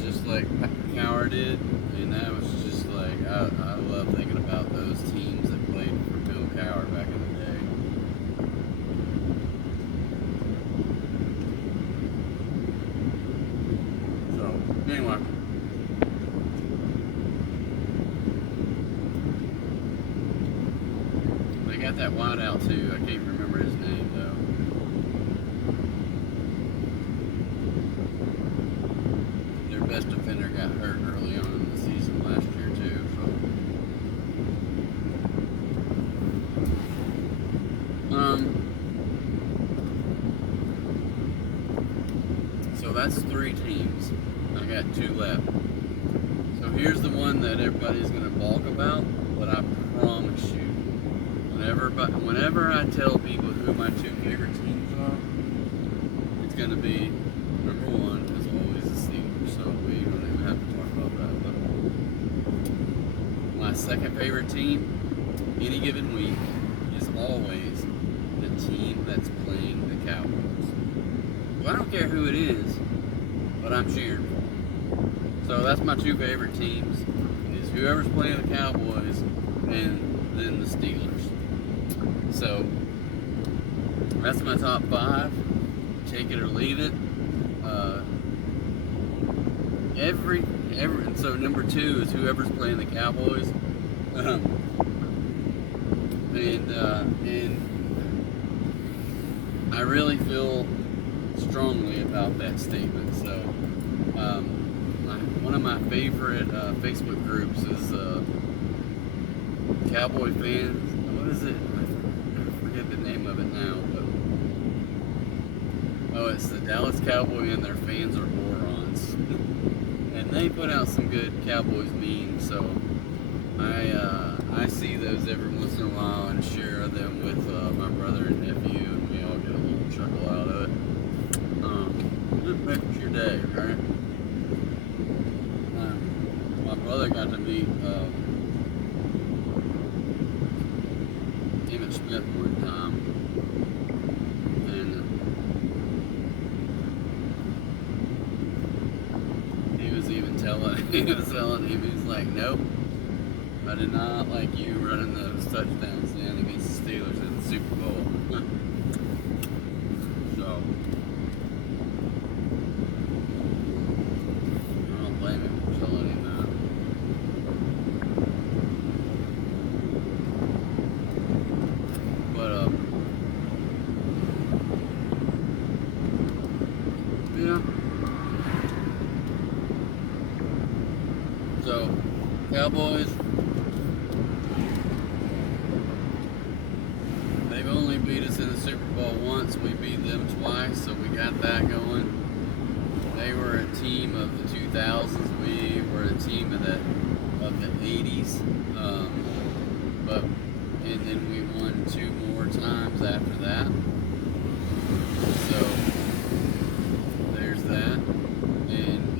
just like Cower did. And that was just like, I love thinking about those teams that played for Bill Cowher back in the day. So, anyway. They got that wide out too. I can't remember his name though. Their best defender got hurt early on in the season last year too. So that's 3 teams. I got 2 left. So here's the one that everybody's gonna balk about, but I promise you, whenever I tell people who my 2 favorite teams are, it's gonna be number 1 is always the Steelers. So we don't even have to talk about that. But my second favorite team, any given week, is always the team that's playing the Cowboys. Well, I don't care who it is, but I'm cheering for them. So that's my 2 favorite teams, is whoever's playing the Cowboys and then the Steelers. So that's my top 5. Take it or leave it. So number 2 is whoever's playing the Cowboys. And I really feel strongly about that statement. So one of my favorite Facebook groups is Cowboy fans. What is it? I forget the name of it now. But it's the Dallas Cowboy and their fans are morons. And they put out some good Cowboys memes. So I I see those every once in a while and share them with my brother and nephew, and we all get a little chuckle out of it. Just makes your day, right? My brother got to meet Emmett Smith one time, and he was telling him, he was like, nope, I did not like you running those touchdowns in against the Steelers in the Super Bowl. So, I don't blame him for telling him that. But, yeah. So, Cowboys, they've only beat us in the Super Bowl once. We beat them twice, so we got that going. They were a team of the 2000s. We were a team of the 80s. And then we won 2 more times after that. So there's that. And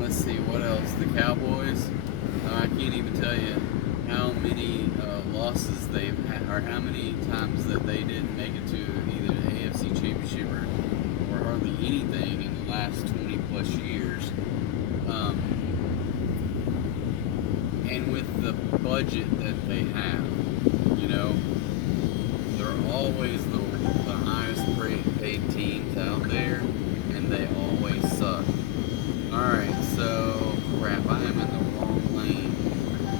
let's see what else. The Cowboys. I can't even tell you how many losses they've had, or how many times that they didn't make it to either the AFC Championship or hardly anything in the last 20 plus years. And with the budget that they have, you know, they're always the highest paid teams out there, and they always suck. Alright, so crap, I am in the wrong lane,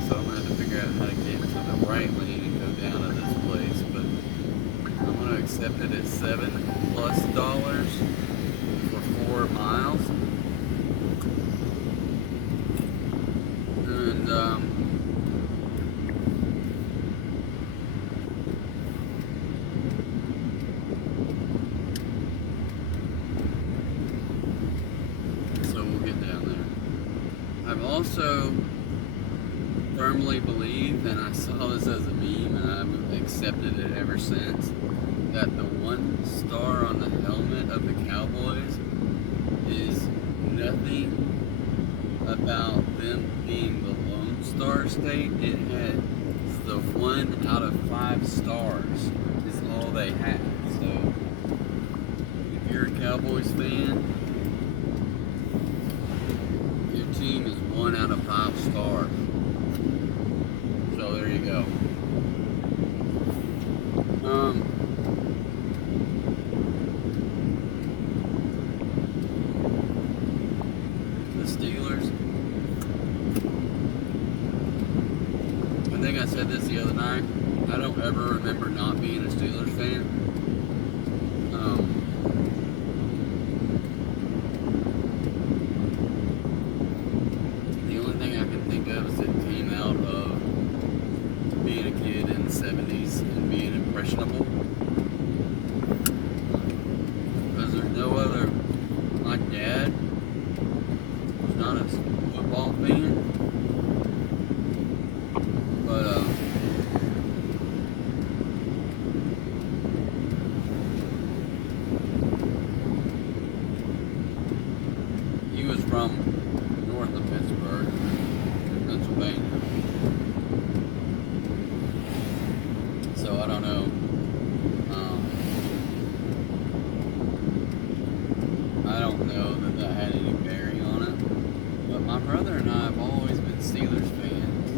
so I'm going to have to figure out how to get to the right lane and go down to this place, but I'm going to accept it at $7+ for 4 miles. And so we'll get down there. I've also firmly believe, and I saw this as a meme and I've accepted it ever since, that the 1 star on the helmet of the Cowboys is nothing about them being the Lone Star State. It has the 1 out of 5 stars is all they have. So if you're a Cowboys fan, your team is 1 out of 5 stars. So there you go. The Steelers. I think I said this the other night. I don't ever remember not being a Steelers fan. The only thing I can think of is it came out of being a kid in the 70s and being impressionable. Because there's no other. My dad was not a football fan, but he was from north of Pittsburgh, Pennsylvania. So I don't know. I don't know that had any bearing on it. But my brother and I have always been Steelers fans,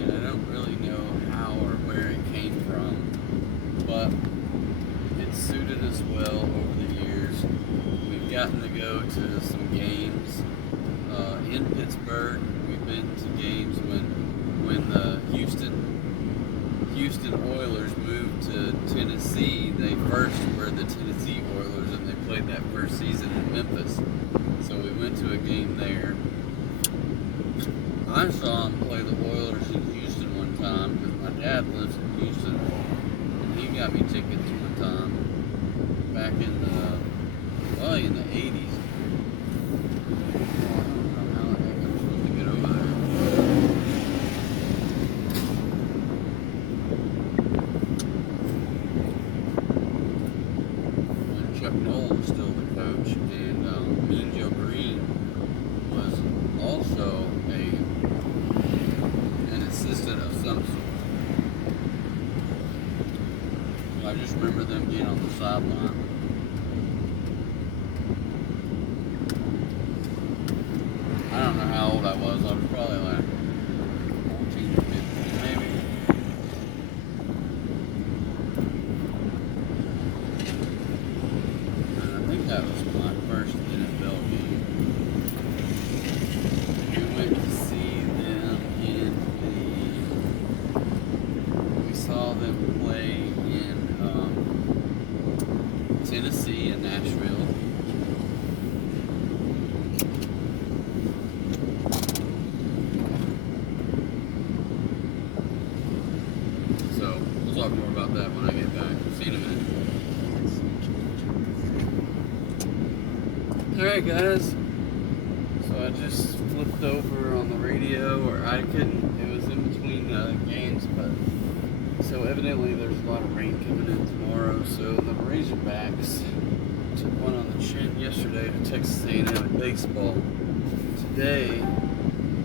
and I don't really know how or where it came from, but it suited us well over the years. We've gotten to go to some games in Pittsburgh. We've been to games when the Houston Oilers moved to Tennessee. They first were the Tennessee Oilers, and they played that first season in Memphis. So we went to a game there. I saw them play the Oilers in Houston one time because my dad lives in Houston, and he got me tickets one time back in the 80s. I don't know how the heck I'm supposed to get over there. also an assistant of some sort. I just remember them being on the sideline. I don't know how old I was. I was probably like 14 or 15 maybe. And I think that was my first NFL game. We went to see them we saw them play in Tennessee and Nashville. So we'll talk more about that when I get back. See you in a minute. Alright guys. So I just flipped over on the radio, or I couldn't, it was in between games, but so evidently there's a lot of rain coming in tomorrow, so the Razorbacks took one on the chin yesterday to Texas A&M in baseball. Today,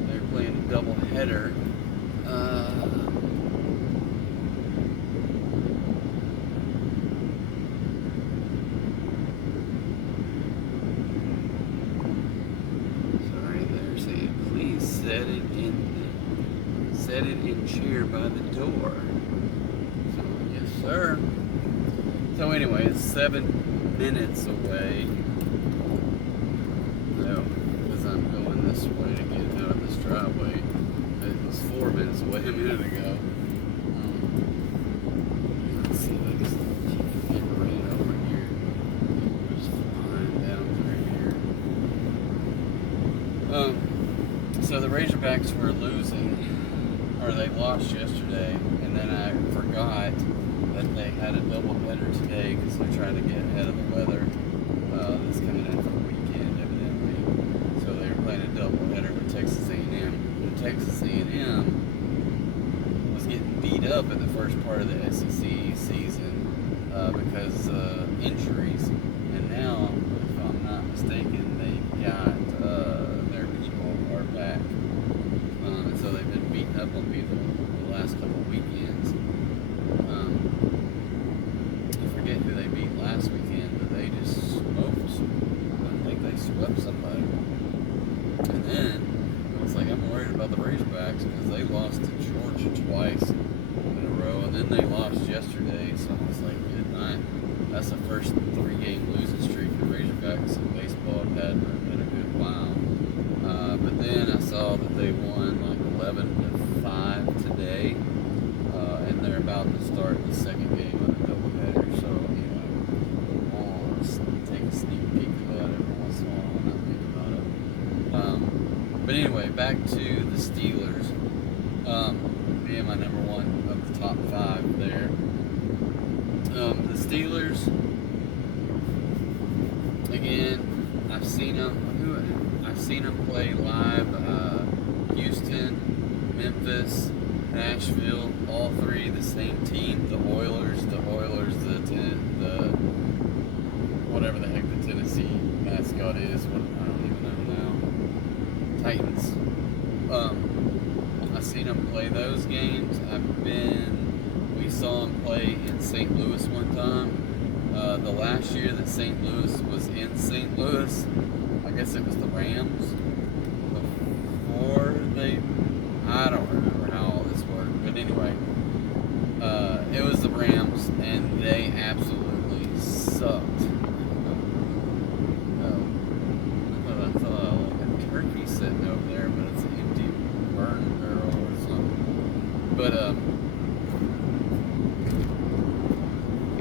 they're playing a doubleheader. Sorry, they're saying, please set it in chair by the door. So, yes, sir. So anyway, it's 7 minutes away. So, because I'm going this way to get out of this driveway. It was 4 minutes away a minute ago. Let's see if I can get rain over here. Just flying down through here. So the Razorbacks were losing, or they lost yesterday, and then I forgot that they had a doubleheader today because they're trying to get ahead of the weather that's coming in for the weekend, evidently. So they were playing a doubleheader with Texas A&M. And Texas A&M was getting beat up in the first part of the SEC season because injuries, and now, if I'm not mistaken, they've got their people are back. And so they've been beaten up on people the last couple of weekends. I forget who they beat last weekend, but they just smoked. I think they swept somebody. And then I was like, I'm worried about the Razorbacks because they lost to Georgia twice in a row, and then they lost yesterday. So I was like, good night. That's the first 3-game losing streak the Razorbacks in baseball have had in a good while. But then I saw that they won like 11-5 today, and they're about to start the second game of the doubleheader. So, you know, I'll take a sneak peek of that every once in a while when I think about it. But anyway, back to the Steelers. Being my number one of the top 5 there. The Steelers, again, I've seen them play live. Houston, Memphis, Nashville, all 3 the same team. The Oilers, the whatever the heck the Tennessee mascot is. I don't even know now. Titans. I've seen them play those games. We saw them play in St. Louis one time. The last year that St. Louis was in St. Louis, I guess it was the Rams. I don't remember how all this worked, but anyway, it was the Rams, and they absolutely sucked. I thought like a turkey sitting over there, but it's an empty burn barrel or something. But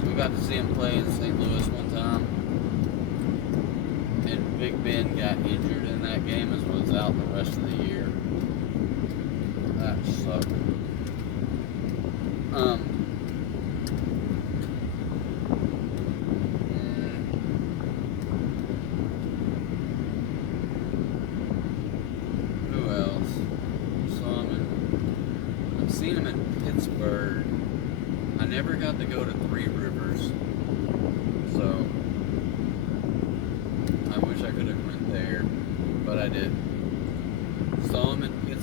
we got to see him play in St. Louis one time, and Big Ben got injured in that game as well as out the rest of the year. That sucked. Who else? I've seen him in Pittsburgh. I never got to go to Three Rivers, so I wish I could have went there, but I didn't.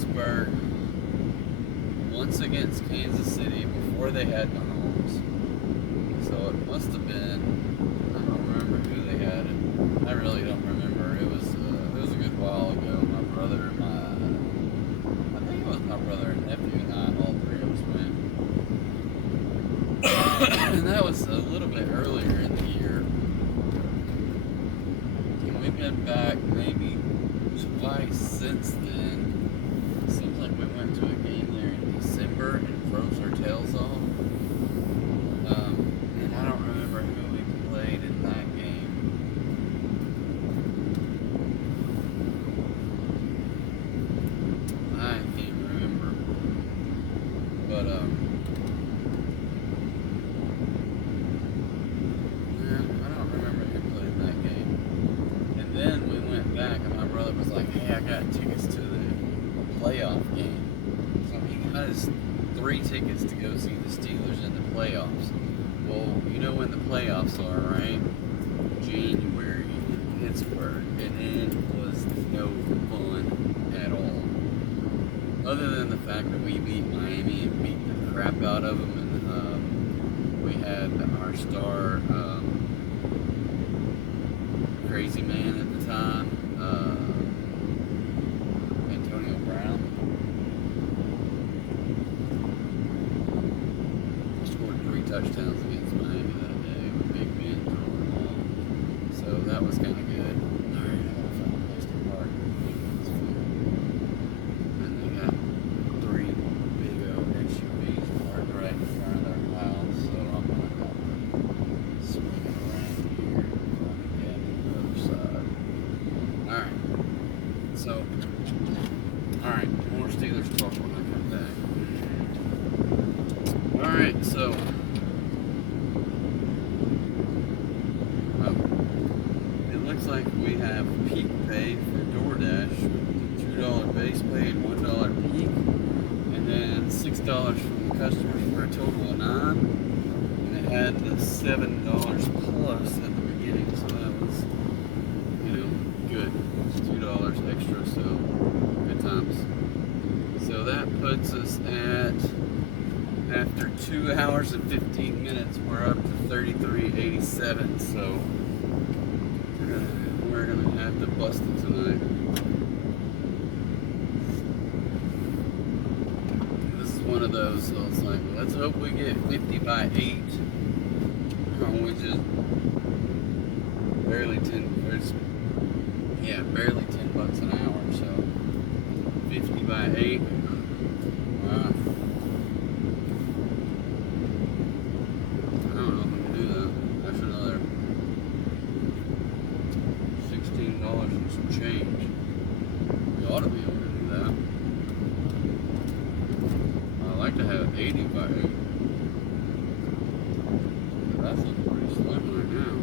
Pittsburgh, once against Kansas City before they had Mahomes. So it must have been, I don't remember who they had. I really don't remember. It was a good while ago. My brother and I think it was my brother and nephew and I, all three of us went. And that was a little bit earlier in the year. And we've been back maybe twice since then. Seems like we went to a game there in December and froze our tails off. And I don't remember who we played in that game. I can't remember. But, yeah, I don't remember who played in that game. And then we went back and my brother was like, hey, I got tickets to the playoff game. So he got us 3 tickets to go see the Steelers in the playoffs. Well, you know when the playoffs are, right? January in Pittsburgh. And it was no fun at all. Other than the fact that we beat Miami and beat the crap out of them. And we had our star crazy man at the time, Antonio Brown. Scored 3 touchdowns against Miami that day with Big Ben throwing the ball. So that was kind of good. Alright, I gotta find a place to park. And they got 3 big old SUVs parked right in front of their house. So I'm gonna have to swing it around here and get on the other side. Alright. So, alright, more Steelers talk when I come back. Alright, so it looks like we have peak pay for DoorDash with the $2 base pay and $1 peak, and then $6 from the customers for a total of $9. And it had the $7 plus at the beginning, so that was, good. $2 extra, so good times. So that puts us at, after 2 hours and 15 minutes, we're up to 33.87. So we're gonna have to bust it tonight. This is one of those, so it's like, let's hope we get 50 by 8, which is barely 10. Yeah, barely $10 an hour, so 50 by 8. Wow. I don't know if we can do that. That's another $16 and some change. We ought to be able to do that. I'd like to have 80 by 8. That's looking pretty slim right now.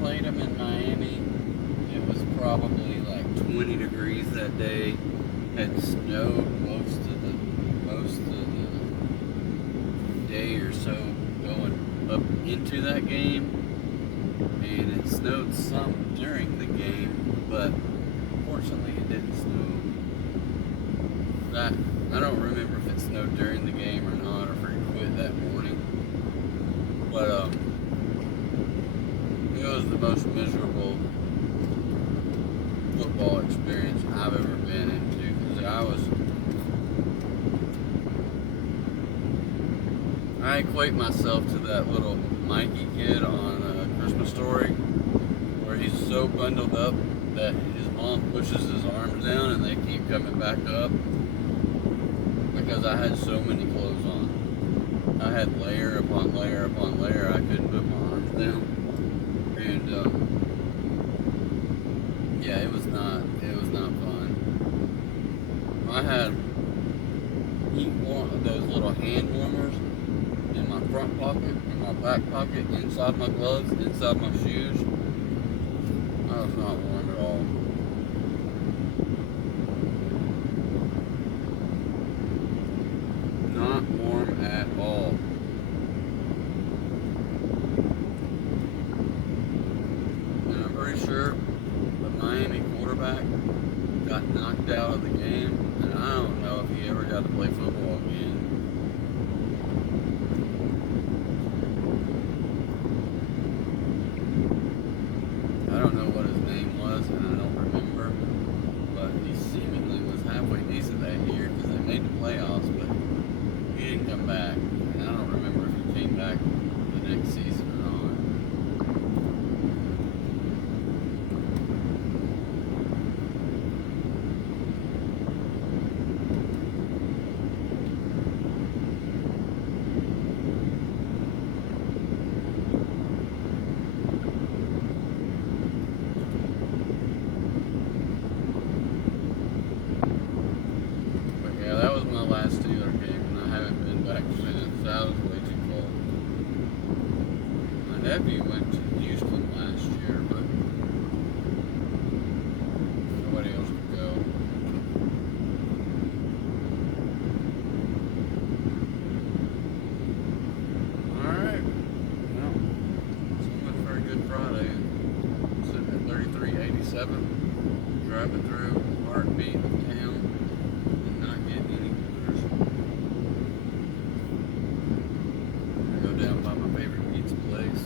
played them in Miami. It was probably like 20 degrees that day. Had snowed most of the day or so going up into that game. and it snowed some during the game, but fortunately it didn't snow. I don't remember if it snowed during the game or not, or if we quit that morning. But it was the most miserable football experience I've ever been into, because I equate myself to that little Mikey kid on Christmas Story, where he's so bundled up that his mom pushes his arms down and they keep coming back up, because I had so many clothes on. I had layer upon layer upon layer. I couldn't put my arms down, and yeah, it was not fun. I had those little hand warmers in my front pocket, in my back pocket, inside my gloves, inside my shoes. I was not warm at all. Not warm at all. And I'm pretty sure the Miami quarterback got knocked out of the game, and I don't know if he ever got to play football again. I don't know what his name was, and I don't remember, but he seemingly was halfway decent that year, because they made the playoffs, but he didn't come back, and I don't remember if he came back the next season or not. But yeah, that was my last Steeler game, and I haven't been back since. That was way too cold. My nephew went to Houston last year, but nobody else could go. Alright. Well, so much for a good Friday. Sitting at 3387, driving through heartbeat of town and not getting any orders. I go down by my favorite pizza place.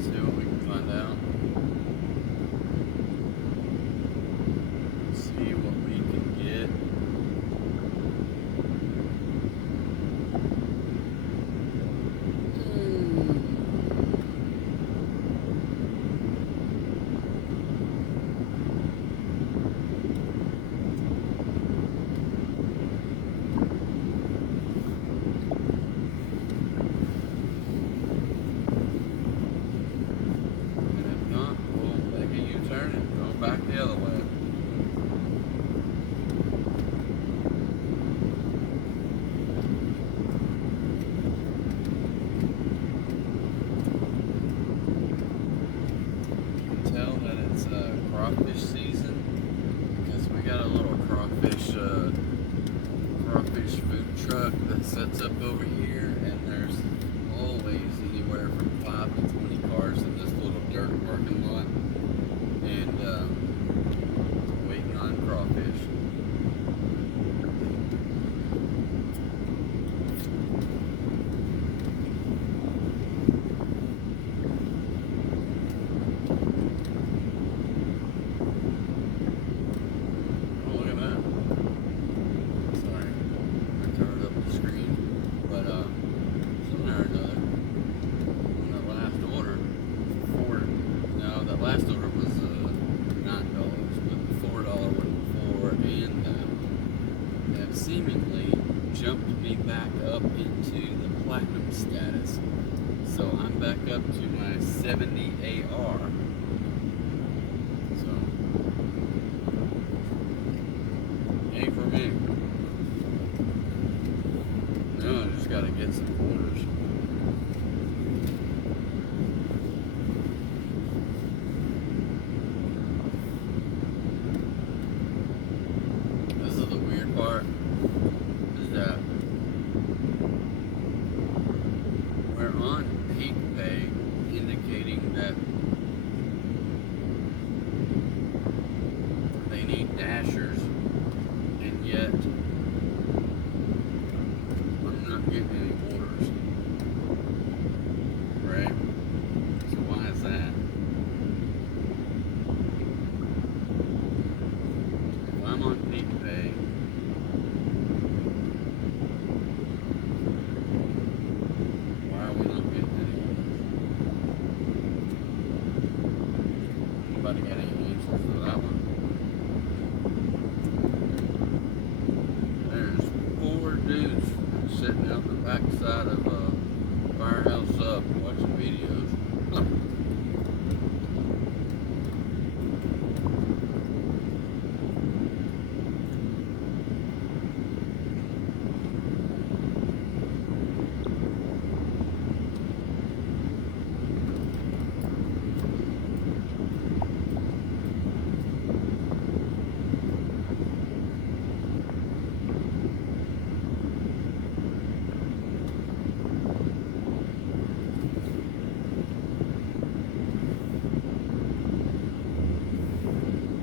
See what we can find out. See what we can get. And if not, we'll make a U-turn and go back the other way. You can tell that it's crawfish season, because we got a little crawfish food truck that sets up over here, and there's always anywhere from 5 to 20 cars in this little dirt parking lot, and waiting on crawfish. Oh, look at that. Sorry, I covered up the screen. But somehow or another, on that last order, no, that last order was $9, but the $4 one before, and have seemingly jumped me back up into the platinum status. So I'm back up to my 70 AR. So, ain't for me. Now I just gotta get some orders. peak pay, indicating that they need dashers, and yet I'm not getting any orders. Right? So why is that? If I'm on peak pay, why are we not getting any orders? Anybody got any answers for that one? There's 4 dudes sitting out the backside of a firehouse sub watching videos.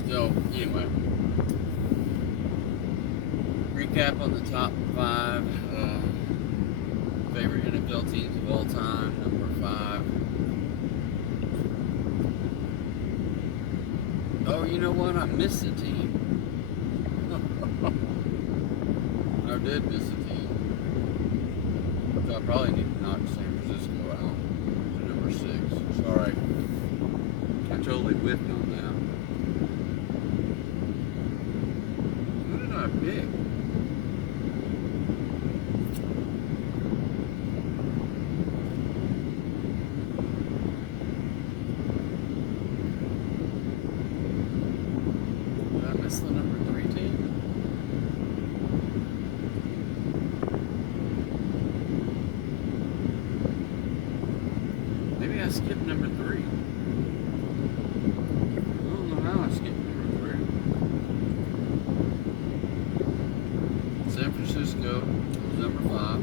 So, anyway, recap on the top 5 favorite NFL teams of all time. Number 5. Oh, you know what? I missed a team. I did miss a team. So I probably need to knock San Francisco out to number 6. Sorry. I totally whiffed on that. Who did I pick? Did I miss the number 3 team? Maybe I skipped number 3. I don't know how I skipped number 3. San Francisco was number 5.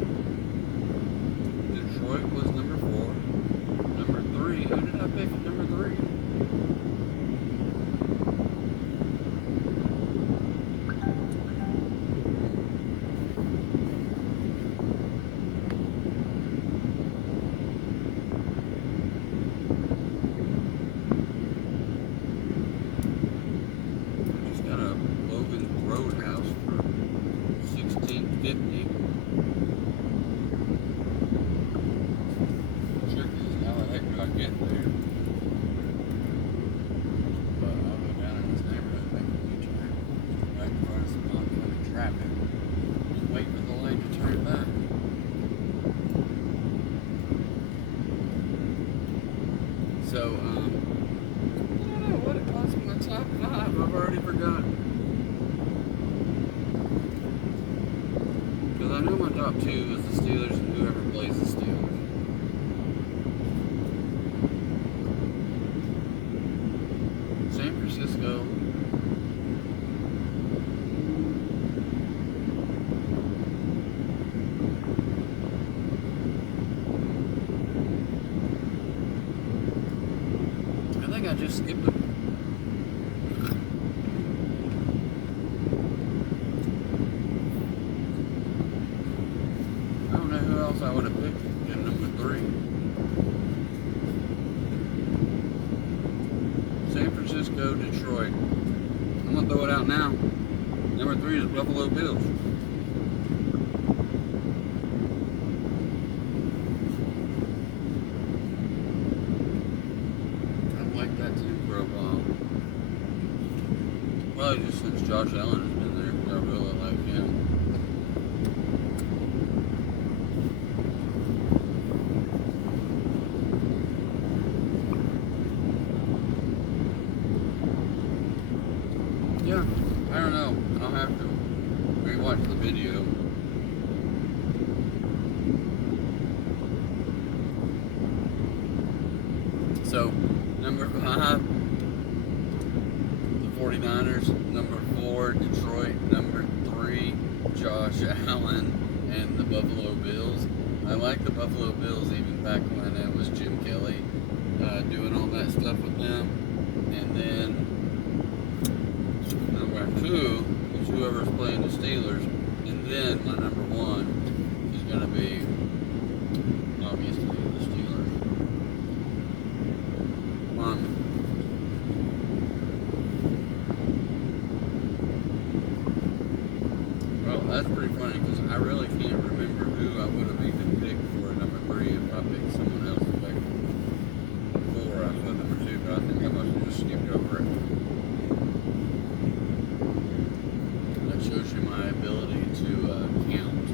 Detroit was number 4. Number 3. Who did I pick at number 3? I just got a Logan Roadhouse for $16.50. Trick is how the heck do I get there? But I'll go down in this neighborhood, make a U-turn, right in front of some oncoming traffic, and wait for the light to turn back. So, I don't know what it was in my top 5. I've already forgotten. Because I know my top 2 is the Steelers and whoever plays the Steelers. San Francisco. I think I just skipped them. I don't know who else I would have picked in number 3. San Francisco, Detroit. I'm going to throw it out now. Number 3 is Buffalo Bills. I've liked that team for a while. Probably just since Josh Allen has been there, because I really like him. Yeah, I don't know. I'll have to rewatch the video. So, number 5, the 49ers. Number 4, Detroit. Number 3, Josh Allen and the Buffalo Bills. I like the Buffalo Bills even back when it was stuff with them. And then number 2 is whoever's playing the Steelers. And then my number 1 is going to be obviously the Steelers. Well, that's pretty funny because I really can't remember who I would have even picked for number 3 if I picked someone else back before I put number 2, but I think I must have just skipped over it. That shows you my ability to count.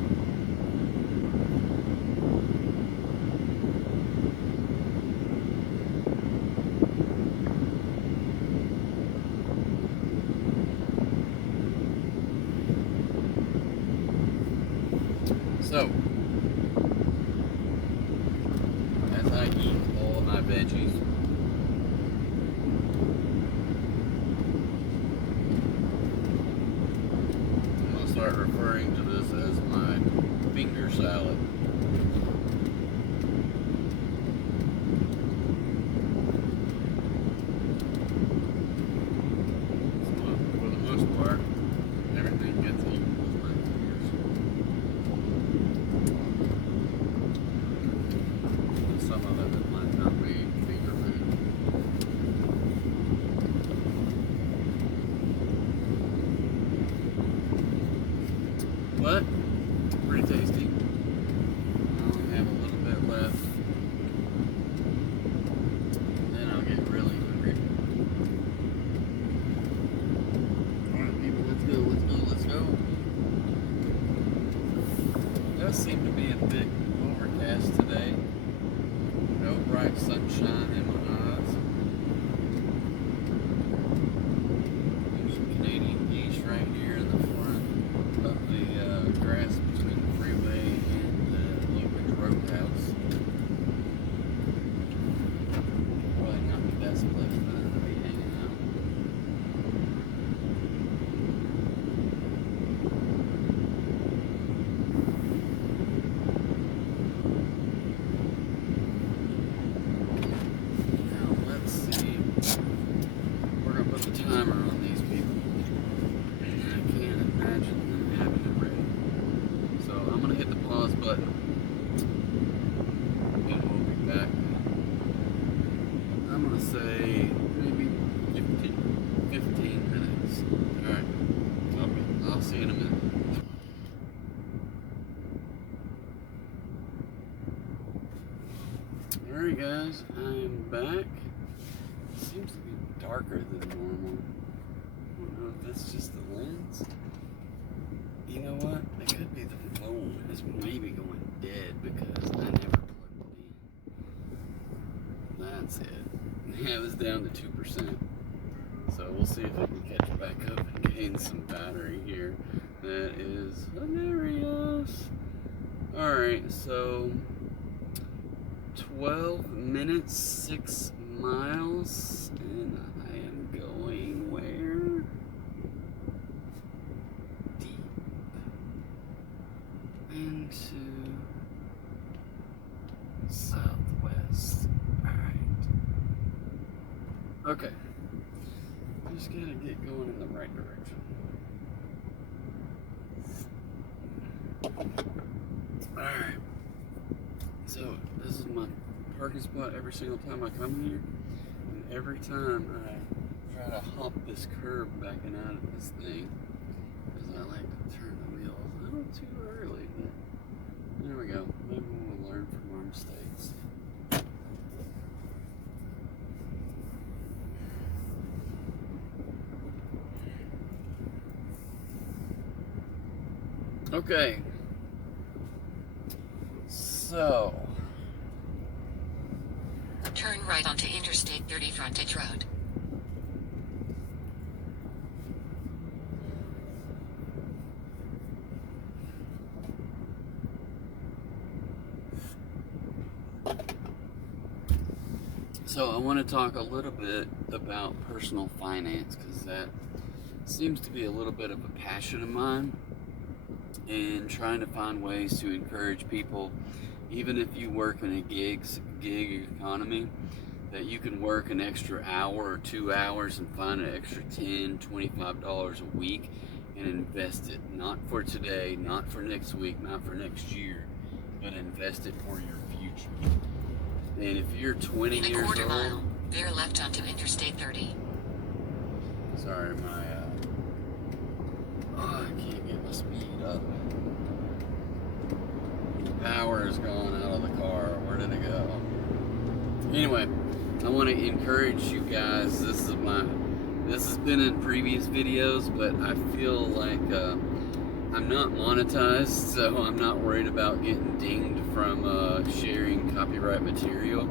So, as I eat all of my veggies, I'm going to start referring to this as my finger salad. So, for the most part, everything gets eaten with my fingers. Some of it might not be finger food. But pretty tasty. I only have a little bit left. And then I'll get really hungry. Alright people, let's go, let's go, let's go. It does seem to be a bit overcast today. No bright sunshine in my eyes. There's some Canadian geese right here in the front of the grass between the freeway and the local roadhouse. Probably not the best place for them to be hanging out. Timer on these people. I can't imagine them having it ready. So I'm going to hit the pause button and we'll be back. I'm going to say maybe 15 minutes. Alright, I'll see you in a minute. Alright guys, I'm back. It seems to be darker than normal. I don't know if that's just the lens. You know what? It could be the phone is maybe going dead because I never plugged it in. That's it. Yeah, it was down to 2%. So we'll see if I can catch back up and gain some battery here. That is hilarious. Alright, so 12 minutes, 6 miles, and I am going where? Deep into southwest. Alright. Okay. Just gotta get going in the right direction. Alright. So, this is my parking spot every single time I come here. And every time I try to hop this curb backing out of this thing, because I like to turn the wheel a little too early, but there we go. Maybe we'll learn from our mistakes. Okay. So. Turn right onto Interstate 30 frontage road. So I want to talk a little bit about personal finance because that seems to be a little bit of a passion of mine, and trying to find ways to encourage people, even if you work in a gig economy, that you can work an extra hour or 2 hours and find an extra $10, $25 a week and invest it. Not for today, not for next week, not for next year, but invest it for your future. And if you're 20 In a years quarter old, mile, veer left onto Interstate 30. sorry, I can't get my speed up. The power is gone out of the car. Where did it go? Anyway, I want to encourage you guys. This has been in previous videos, but I feel like I'm not monetized, so I'm not worried about getting dinged from sharing copyright material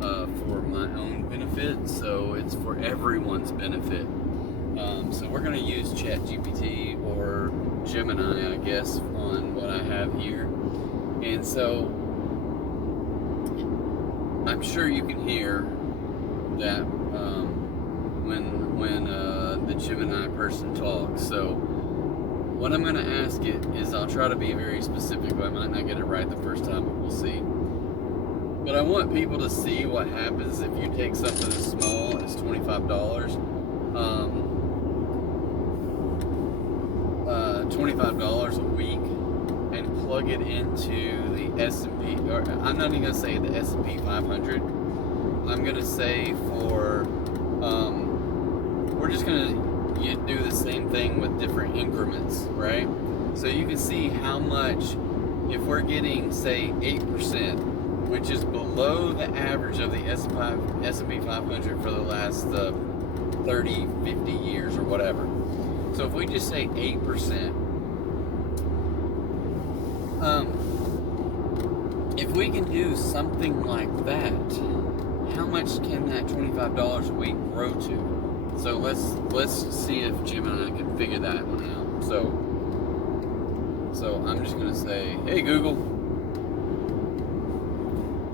for my own benefit. So it's for everyone's benefit. So we're going to use ChatGPT or Gemini, I guess, on what I have here. And so I'm sure you can hear that when the Gemini person talks. So what I'm going to ask it is, I'll try to be very specific, but I might not get it right the first time, but we'll see. But I want people to see what happens if you take something as small as $25. $25 a week and plug it into the S&P, or I'm not even going to say the S&P 500. I'm going to say for, we're just going to do the same thing with different increments, right? So you can see how much, if we're getting, say, 8%, which is below the average of the S&P 500 for the last 30, 50 years or whatever. So if we just say 8%, if we can do something like that, how much can that $25 a week grow to? So let's see if Gemini can figure that one out. So I'm just gonna say, hey Google,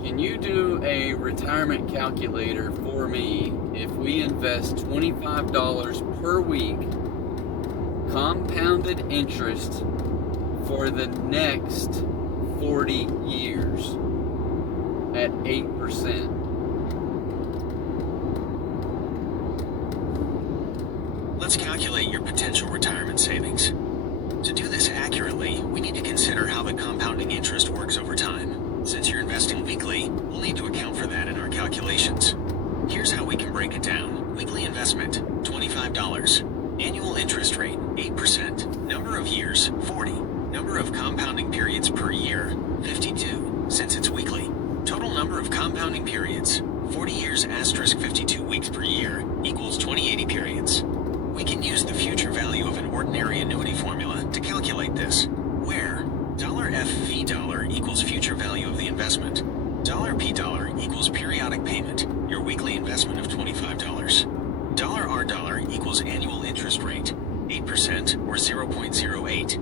can you do a retirement calculator for me if we invest $25 per week, compounded interest for the next 40 years at 8%? Let's calculate your potential retirement savings. To do this accurately, we need to consider how the compounding interest works over time. Since you're investing weekly, we'll need to account for that in our calculations. Here's how we can break it down. Weekly investment, $25. Annual interest rate, 8%. Number of years, 40. Number of compounding periods per year, 52, since it's weekly. Total number of compounding periods, 40 years asterisk 52 weeks per year equals 2080 periods. We can use the future value of an ordinary annuity formula to calculate this, where $FV$ equals future value of the investment, $P$ equals periodic payment, your weekly investment of $25, $R$ equals annual interest rate, 8% or 0.08,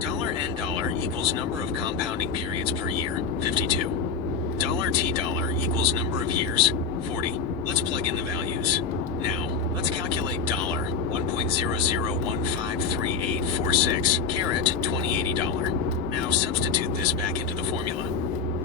$N$ equals number of compounding periods per year, 52, $T$ equals number of years, 40. Let's plug in the values. Now, let's calculate $1.00153846 carat $2080. Now substitute this back into the formula.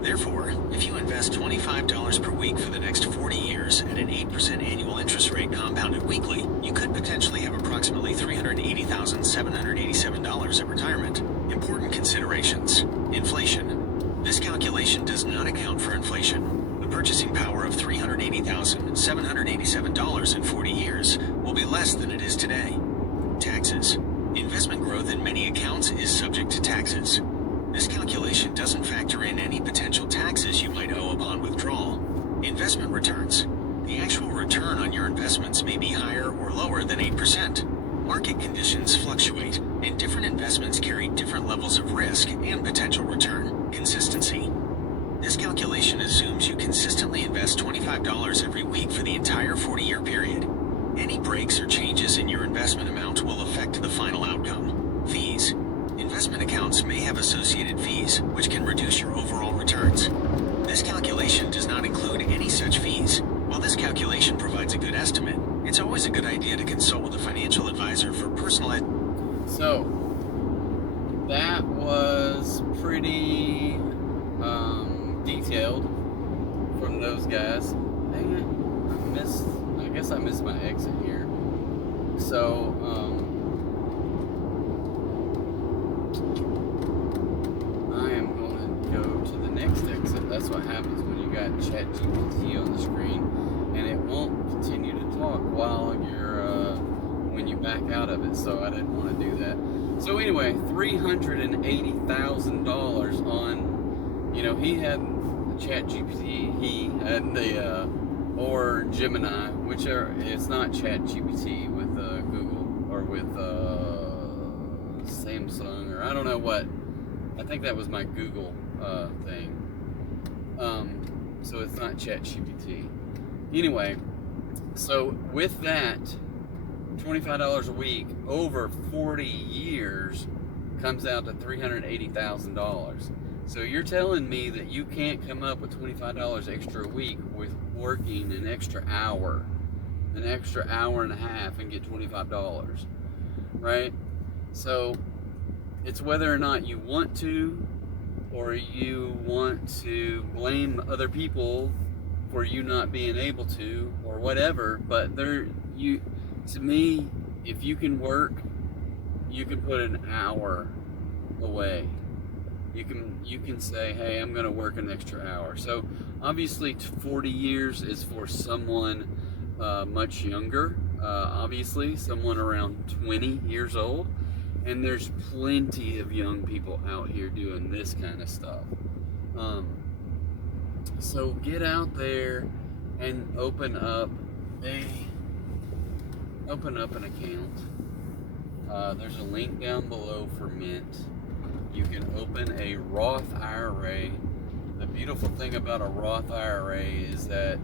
Therefore, if you invest $25 per week for the next 40 years at an 8% annual interest rate compounded weekly, you could potentially have approximately $380,787 at retirement. Important considerations. Inflation. This calculation does not account for inflation. The purchasing power of $380,787 in 40 years will be less than it is today. Taxes. Investment growth in many accounts is subject to taxes. This calculation doesn't factor in any potential taxes you might owe upon withdrawal. Investment returns. The actual return on your investments may be higher or lower than 8%. Market conditions fluctuate, and different investments carry different levels of risk and potential return. Consistency. This calculation assumes you consistently invest $25 every week for the entire 40-year period. Any breaks or changes in your investment amount will affect the final outcome. Fees. Investment accounts may have associated fees, which can reduce your overall returns. This calculation does not include any such fees. While this calculation provides a good estimate, it's always a good idea to consult with a financial advisor for personal So, that was pretty detailed from those guys. Dang it. guess I missed my exit here. So, I am going to go to the next exit. That's what happens when you got ChatGPT on the screen, and it won't continue to talk while when you back out of it. So I didn't want to do that. So anyway, $380,000 on, he had ChatGPT, he had the or Gemini, it's not ChatGPT with Google or with Samsung, or I don't know what. I think that was my Google thing. So it's not ChatGPT. Anyway, so with that, $25 a week over 40 years comes out to $380,000. So you're telling me that you can't come up with $25 extra a week with working an extra hour and a half and get $25, right? So it's whether or not you want to, or you want to blame other people for you not being able to, or whatever. But to me, if you can work, you can put an hour away. You can say, hey, I'm going to work an extra hour. So obviously 40 years is for someone much younger, obviously someone around 20 years old, and there's plenty of young people out here doing this kind of stuff. So get out there and open up an account. There's a link down below for Mint. You can open a Roth IRA. The beautiful thing about a Roth IRA is that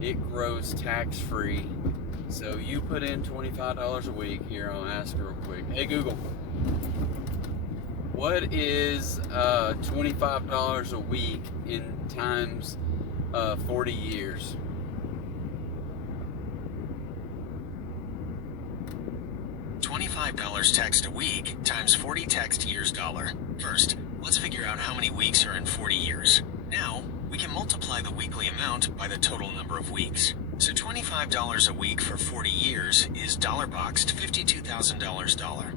it grows tax-free. So you put in $25 a week. Here, I'll ask real quick. Hey Google, what is $25 a week in times 40 years? $25 taxed a week times 40 taxed years dollar. First, let's figure out how many weeks are in 40 years. Now, we can multiply the weekly amount by the total number of weeks. So $25 a week for 40 years is $boxed $52,000.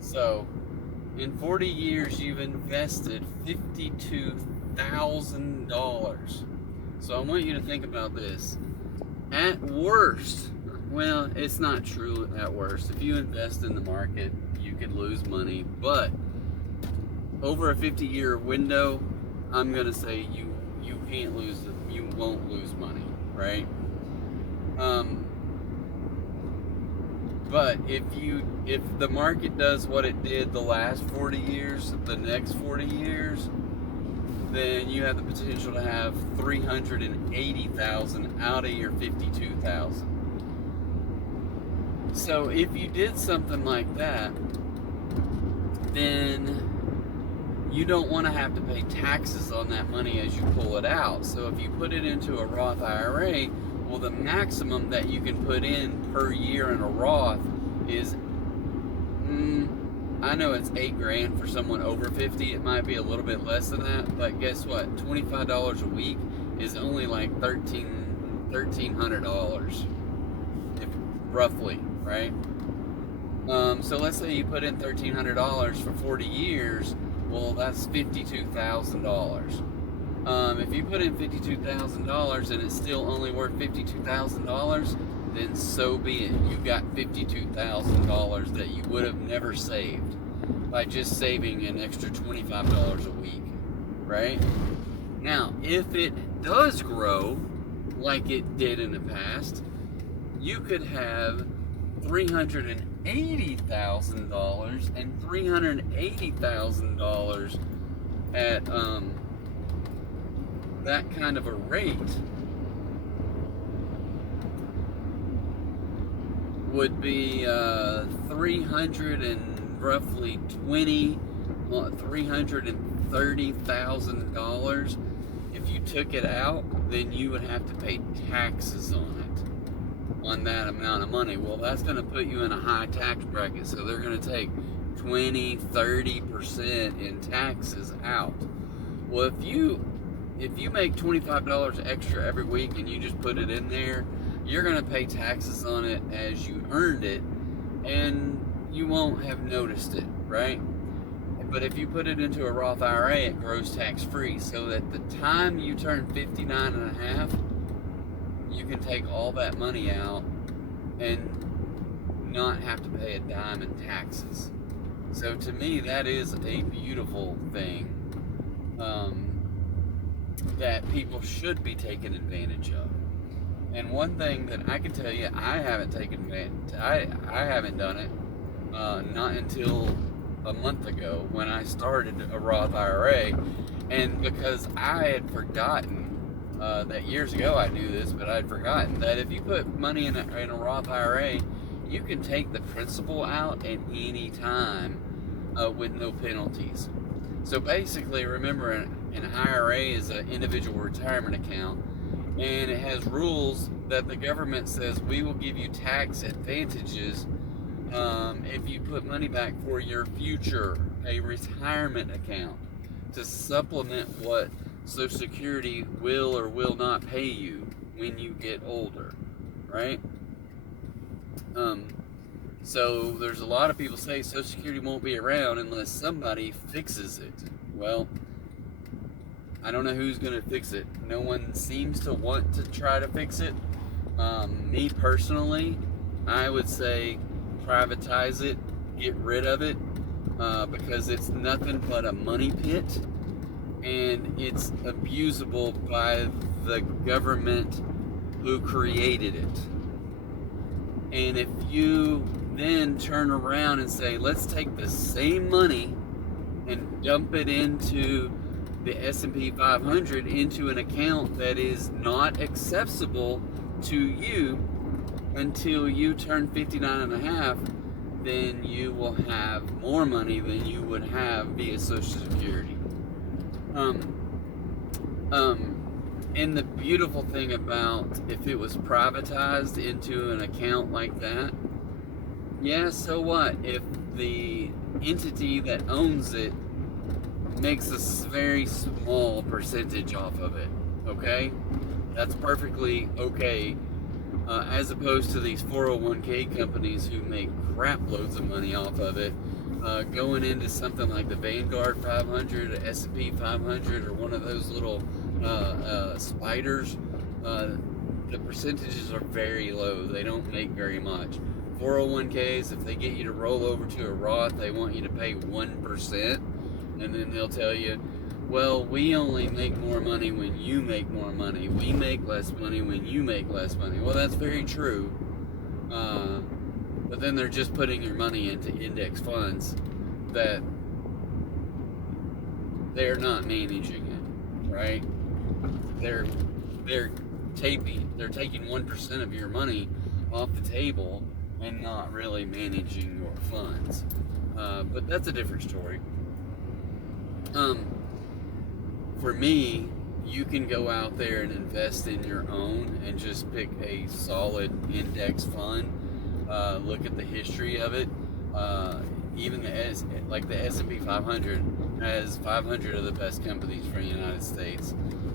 So, in 40 years, you've invested $52,000. So I want you to think about this. At worst, well, it's not true at worst. If you invest in the market, you could lose money. But over a 50-year window, I'm going to say you can't lose, you won't lose money, right? But if the market does what it did the last 40 years, the next 40 years, then you have the potential to have $380,000 out of your $52,000. So if you did something like that, then you don't want to have to pay taxes on that money as you pull it out. So if you put it into a Roth IRA, well, the maximum that you can put in per year in a Roth is, I know it's $8,000 for someone over 50. It might be a little bit less than that, but guess what? $25 a week is only like $1,300, roughly, right? So let's say you put in $1,300 for 40 years. Well, that's $52,000. If you put in $52,000 and it's still only worth $52,000, then so be it. You got $52,000 that you would have never saved by just saving an extra $25 a week, right? Now, if it does grow like it did in the past, you could have $380,000 and $380,000 at that kind of a rate would be $330,000. If you took it out, then you would have to pay taxes on it, on that amount of money. Well, that's going to put you in a high tax bracket, so they're going to take 20-30% in taxes out. Well, if you if you make $25 extra every week and you just put it in there, you're going to pay taxes on it as you earned it, and you won't have noticed it, right? But if you put it into a Roth IRA, it grows tax-free, so that the time you turn 59 and a half, you can take all that money out and not have to pay a dime in taxes. So to me, that is a beautiful thing that people should be taking advantage of. And one thing that I can tell you, I haven't taken advantage. I haven't done it not until a month ago when I started a Roth IRA, and because I had forgotten that years ago I knew this, but I'd forgotten that if you put money in a Roth IRA, you can take the principal out at any time with no penalties. So basically, remember, an IRA is an individual retirement account, and it has rules that the government says we will give you tax advantages if you put money back for your future, a retirement account, to supplement what Social Security will or will not pay you when you get older, right? So there's a lot of people say Social Security won't be around unless somebody fixes it. Well, I don't know who's going to fix it. No one seems to want to try to fix it. Me personally, I would say privatize it, get rid of it, because it's nothing but a money pit, and it's abusable by the government who created it. And if you then turn around and say, let's take the same money and dump it into the S&P 500 into an account that is not accessible to you until you turn 59 and a half, then you will have more money than you would have via Social Security. And the beautiful thing about if it was privatized into an account like that, yeah, so what? If the entity that owns it makes a very small percentage off of it, okay? That's perfectly okay, as opposed to these 401k companies who make crap loads of money off of it, going into something like the Vanguard 500, or S&P 500, or one of those little spiders. The percentages are very low. They don't make very much. 401ks, if they get you to roll over to a Roth, they want you to pay 1%, and then they'll tell you, well, we only make more money when you make more money. We make less money when you make less money. Well, that's very true. But then they're just putting your money into index funds that they're not managing it, right? They're taking 1% of your money off the table and not really managing your funds. But that's a different story. For me, you can go out there and invest in your own and just pick a solid index fund. Look at the history of it. Even the S&P 500 has 500 of the best companies for the United States.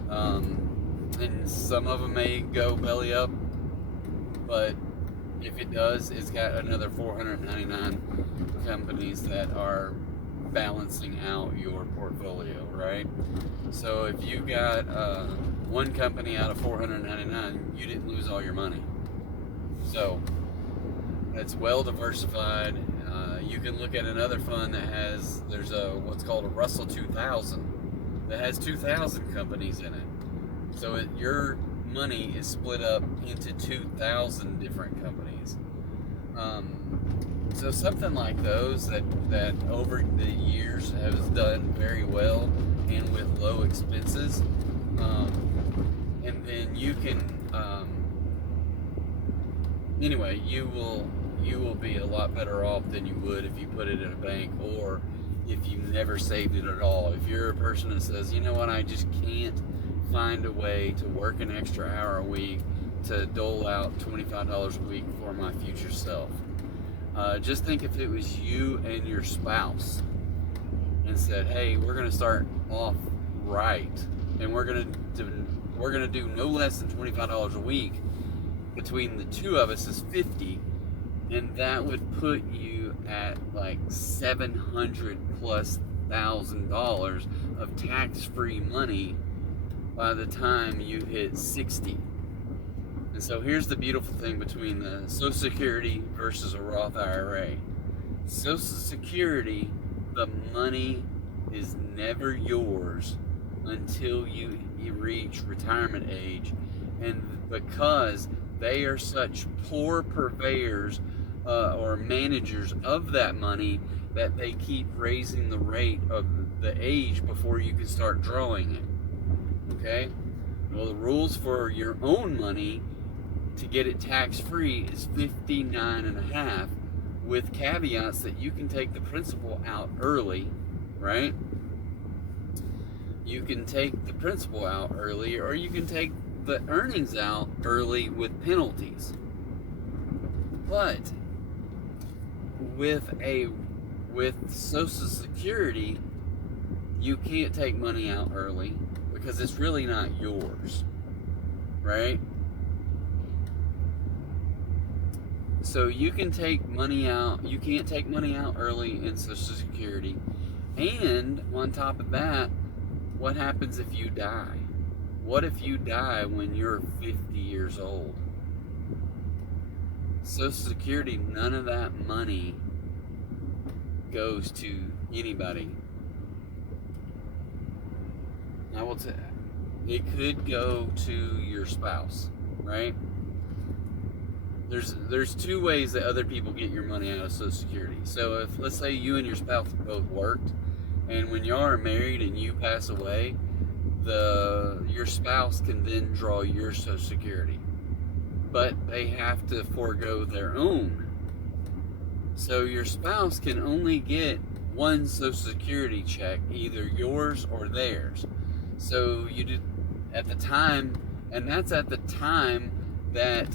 And some of them may go belly up, but if it does, it's got another 499 companies that are balancing out your portfolio, right? So if you got one company out of 499, you didn't lose all your money. So it's well diversified. You can look at another fund that has, there's what's called a Russell 2000 that has 2,000 companies in it. So your money is split up into 2,000 different companies. So something like those that over the years has done very well and with low expenses, and then you can anyway, you will be a lot better off than you would if you put it in a bank or if you never saved it at all. If you're a person that says, you know what, I just can't find a way to work an extra hour a week to dole out $25 a week for my future self. Just think if it was you and your spouse and said, hey, we're going to start off right. and we're gonna do no less than $25 a week. Between the two of us is 50, and that would put you at like $700,000+ of tax-free money by the time you hit 60. And so here's the beautiful thing between the Social Security versus a Roth IRA. Social Security, the money is never yours until you reach retirement age, and because they are such poor purveyors or managers of that money that they keep raising the rate of the age before you can start drawing it. Okay? Well, the rules for your own money to get it tax-free is 59.5, with caveats that you can take the principal out early, right? You can take the principal out early, or you can take the earnings out early with penalties. But with Social Security, you can't take money out early because it's really not yours, right? So you can take money out, you can't take money out early in Social Security. And on top of that, what happens if you die? What if you die when you're 50 years old? Social Security, none of that money goes to anybody. I will tell you, it could go to your spouse, right? There's two ways that other people get your money out of Social Security. So if, let's say you and your spouse both worked, and when y'all are married and you pass away, your spouse can then draw your Social Security, but they have to forego their own. So your spouse can only get one Social Security check, either yours or theirs. So you did at the time, and that's at the time that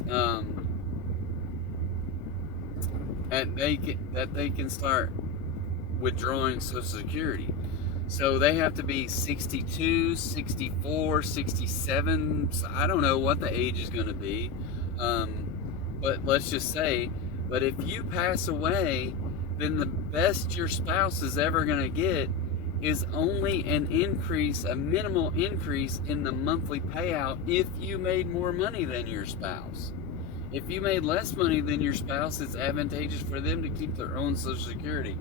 they can start withdrawing Social Security. So they have to be 62, 64, 67. So I don't know what the age is going to be. But let's just say, but if you pass away, then the best your spouse is ever going to get is only an increase, a minimal increase in the monthly payout if you made more money than your spouse. If you made less money than your spouse, it's advantageous for them to keep their own Social Security.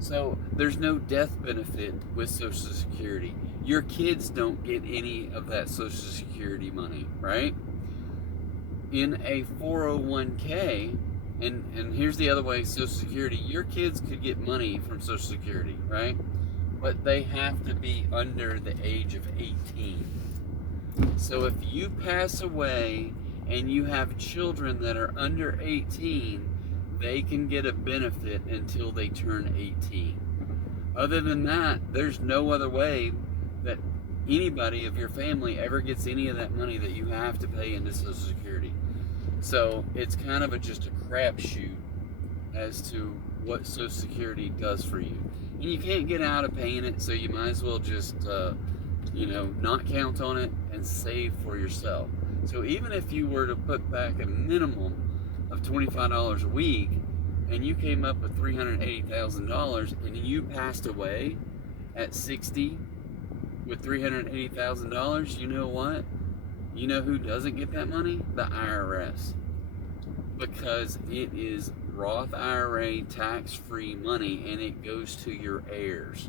So there's no death benefit with Social Security. Your kids don't get any of that Social Security money, right? In a 401k, and here's the other way, Social Security, your kids could get money from Social Security, right? But they have to be under the age of 18. So if you pass away and you have children that are under 18, they can get a benefit until they turn 18. Other than that, there's no other way that anybody of your family ever gets any of that money that you have to pay into Social Security. So it's kind of just a crapshoot as to what Social Security does for you. And you can't get out of paying it, so you might as well just, not count on it and save for yourself. So even if you were to put back a minimum of $25 a week, and you came up with $380,000, and you passed away at 60 with $380,000, you know what? You know who doesn't get that money? The IRS. Because it is Roth IRA tax-free money, and it goes to your heirs.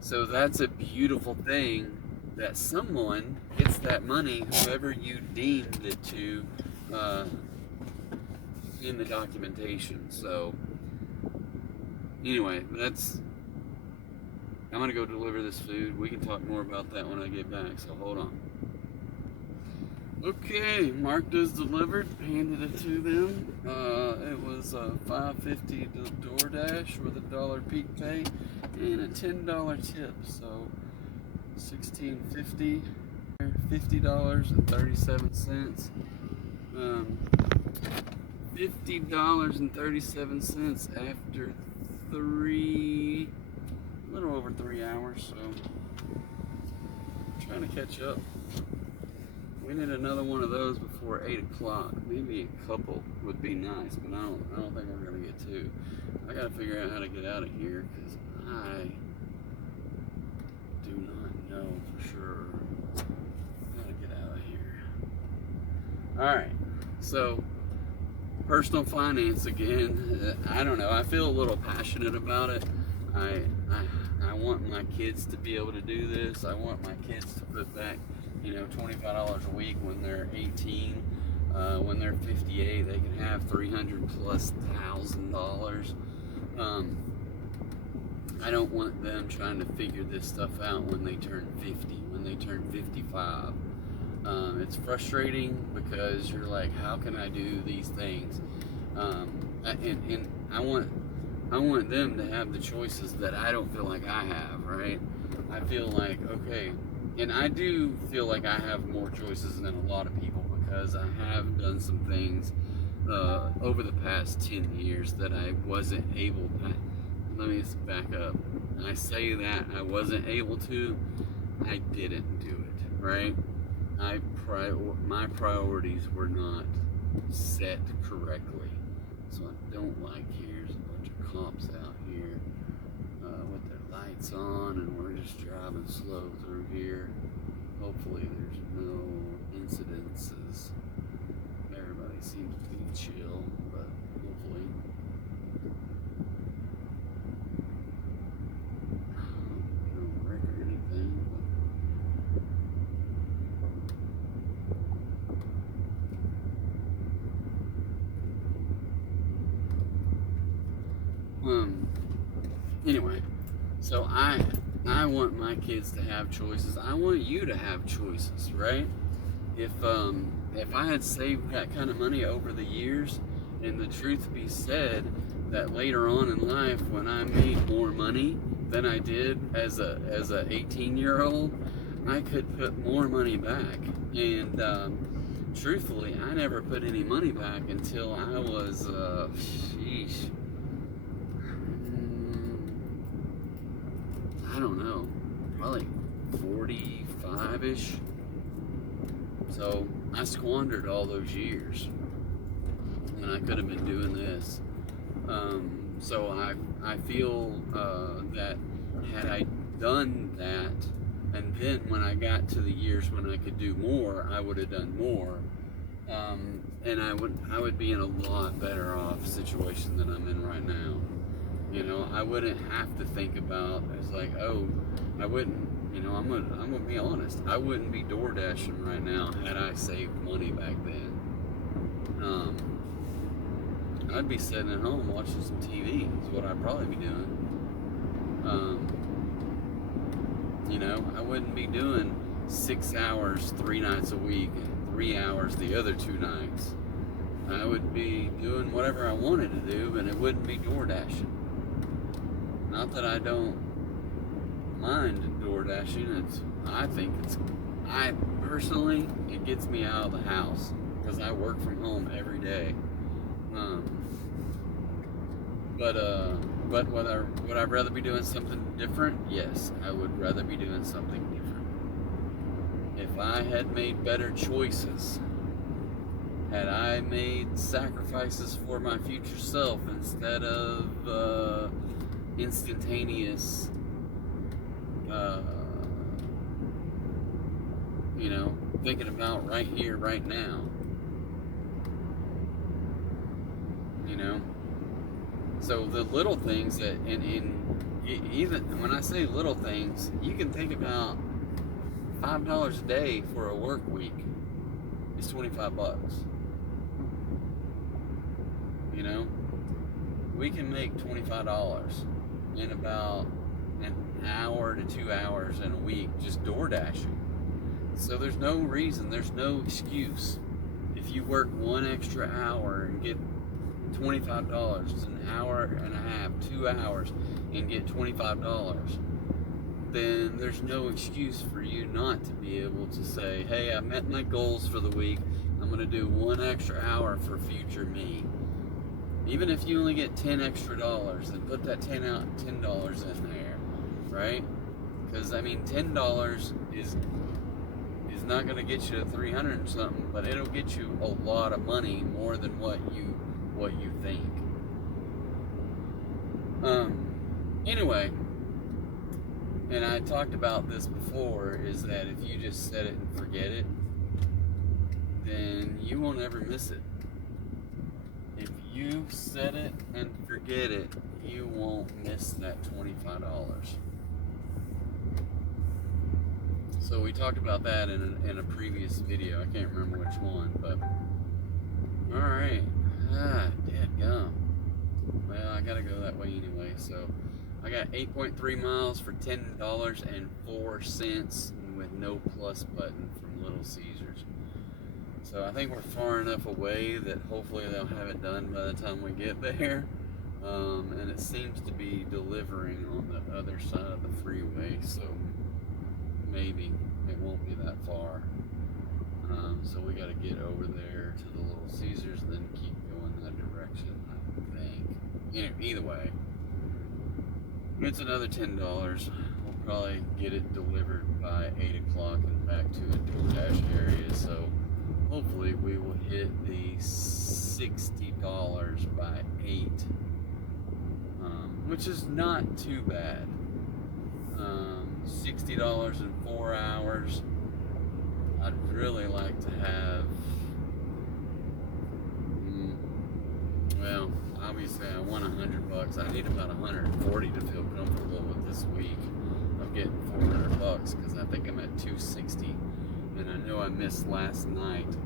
So that's a beautiful thing, that someone gets that money, whoever you deemed it to, in the documentation. So anyway, I'm gonna go deliver this food. We can talk more about that when I get back, so hold on. Okay, marked as delivered, handed it to them. It was $5.50 to DoorDash with $1 peak pay and a $10 tip, so $16.50, $50.37. $50.37 after a little over 3 hours. So trying to catch up. We need another one of those before 8 o'clock. Maybe a couple would be nice, but I don't think we're gonna get two. I gotta figure out how to get out of here because I do not know for sure how to get out of here. All right, so personal finance again. I don't know. I feel a little passionate about it. I want my kids to be able to do this. I want my kids to put back, $25 a week when they're 18. When they're 58, they can have $300,000+. I don't want them trying to figure this stuff out when they turn 50, when they turn 55. It's frustrating because you're like, how can I do these things? And I want them to have the choices that I don't feel like I have, right? I feel like, okay, and I do feel like I have more choices than a lot of people because I have done some things over the past 10 years that I wasn't able to. Let me just back up. I say that I wasn't able to, I didn't do it, right? My priorities were not set correctly. So I don't like here. There's a bunch of cops out here with their lights on, and we're just driving slow through here. Hopefully there's no incidences. Everybody seems to be chill, but hopefully. No wreck or anything. Anyway, so I want my kids to have choices. I want you to have choices, right? If I had saved that kind of money over the years, and the truth be said, that later on in life, when I made more money than I did as a 18-year-old, I could put more money back. And truthfully, I never put any money back until I was I don't know, probably 45-ish. So I squandered all those years, and I could have been doing this. So I feel that had I done that, and then when I got to the years when I could do more, I would have done more, and I would be in a lot better off situation than I'm in right now. I wouldn't have to think about, it's like, oh, I wouldn't, I'm gonna be honest, I wouldn't be DoorDashing right now had I saved money back then. I'd be sitting at home watching some TV is what I'd probably be doing. I wouldn't be doing 6 hours 3 nights a week and 3 hours the other 2 nights. I would be doing whatever I wanted to do, and it wouldn't be DoorDashing. Not that I don't mind DoorDashing. I personally, it gets me out of the house because I work from home every day. But would I rather be doing something different? Yes, I would rather be doing something different. If I had made better choices, had I made sacrifices for my future self instead of instantaneous, thinking about right here, right now, So the little things that, even when I say little things, you can think about $5 a day for a work week. It's $25. We can make $25 in about an hour to 2 hours in a week just door dashing. So there's no reason, there's no excuse. If you work 1 extra hour and get $25, an hour and a half, 2 hours, and get $25, then there's no excuse for you not to be able to say, hey, I met my goals for the week, I'm going to do 1 extra hour for future me. Even if you only get $10 extra, then put that $10 in there, right? Because $10 is not going to get you to 300 and something, but it'll get you a lot of money, more than what you think. Anyway, and I talked about this before, is that if you just set it and forget it, then you won't ever miss it. If you set it and forget it, you won't miss that $25. So we talked about that in a previous video. I can't remember which one, but alright. Dadgum. Well, I gotta go that way anyway, so I got 8.3 miles for $10.04 with no plus button from Little Caesars. So I think we're far enough away that hopefully they'll have it done by the time we get there. And it seems to be delivering on the other side of the freeway, so maybe it won't be that far. So we got to get over there to the Little Caesars and then keep going that direction, I think. Either way, it's another $10. We'll probably get it delivered by 8 o'clock and back to a DoorDash area, so hopefully we will hit the $60 by 8, which is not too bad. $60 in 4 hours. I'd really like to have, well, obviously I want $100. I need about 140 to feel comfortable with this week. I'm getting $400 because I think I'm at 260, and I know I missed last night.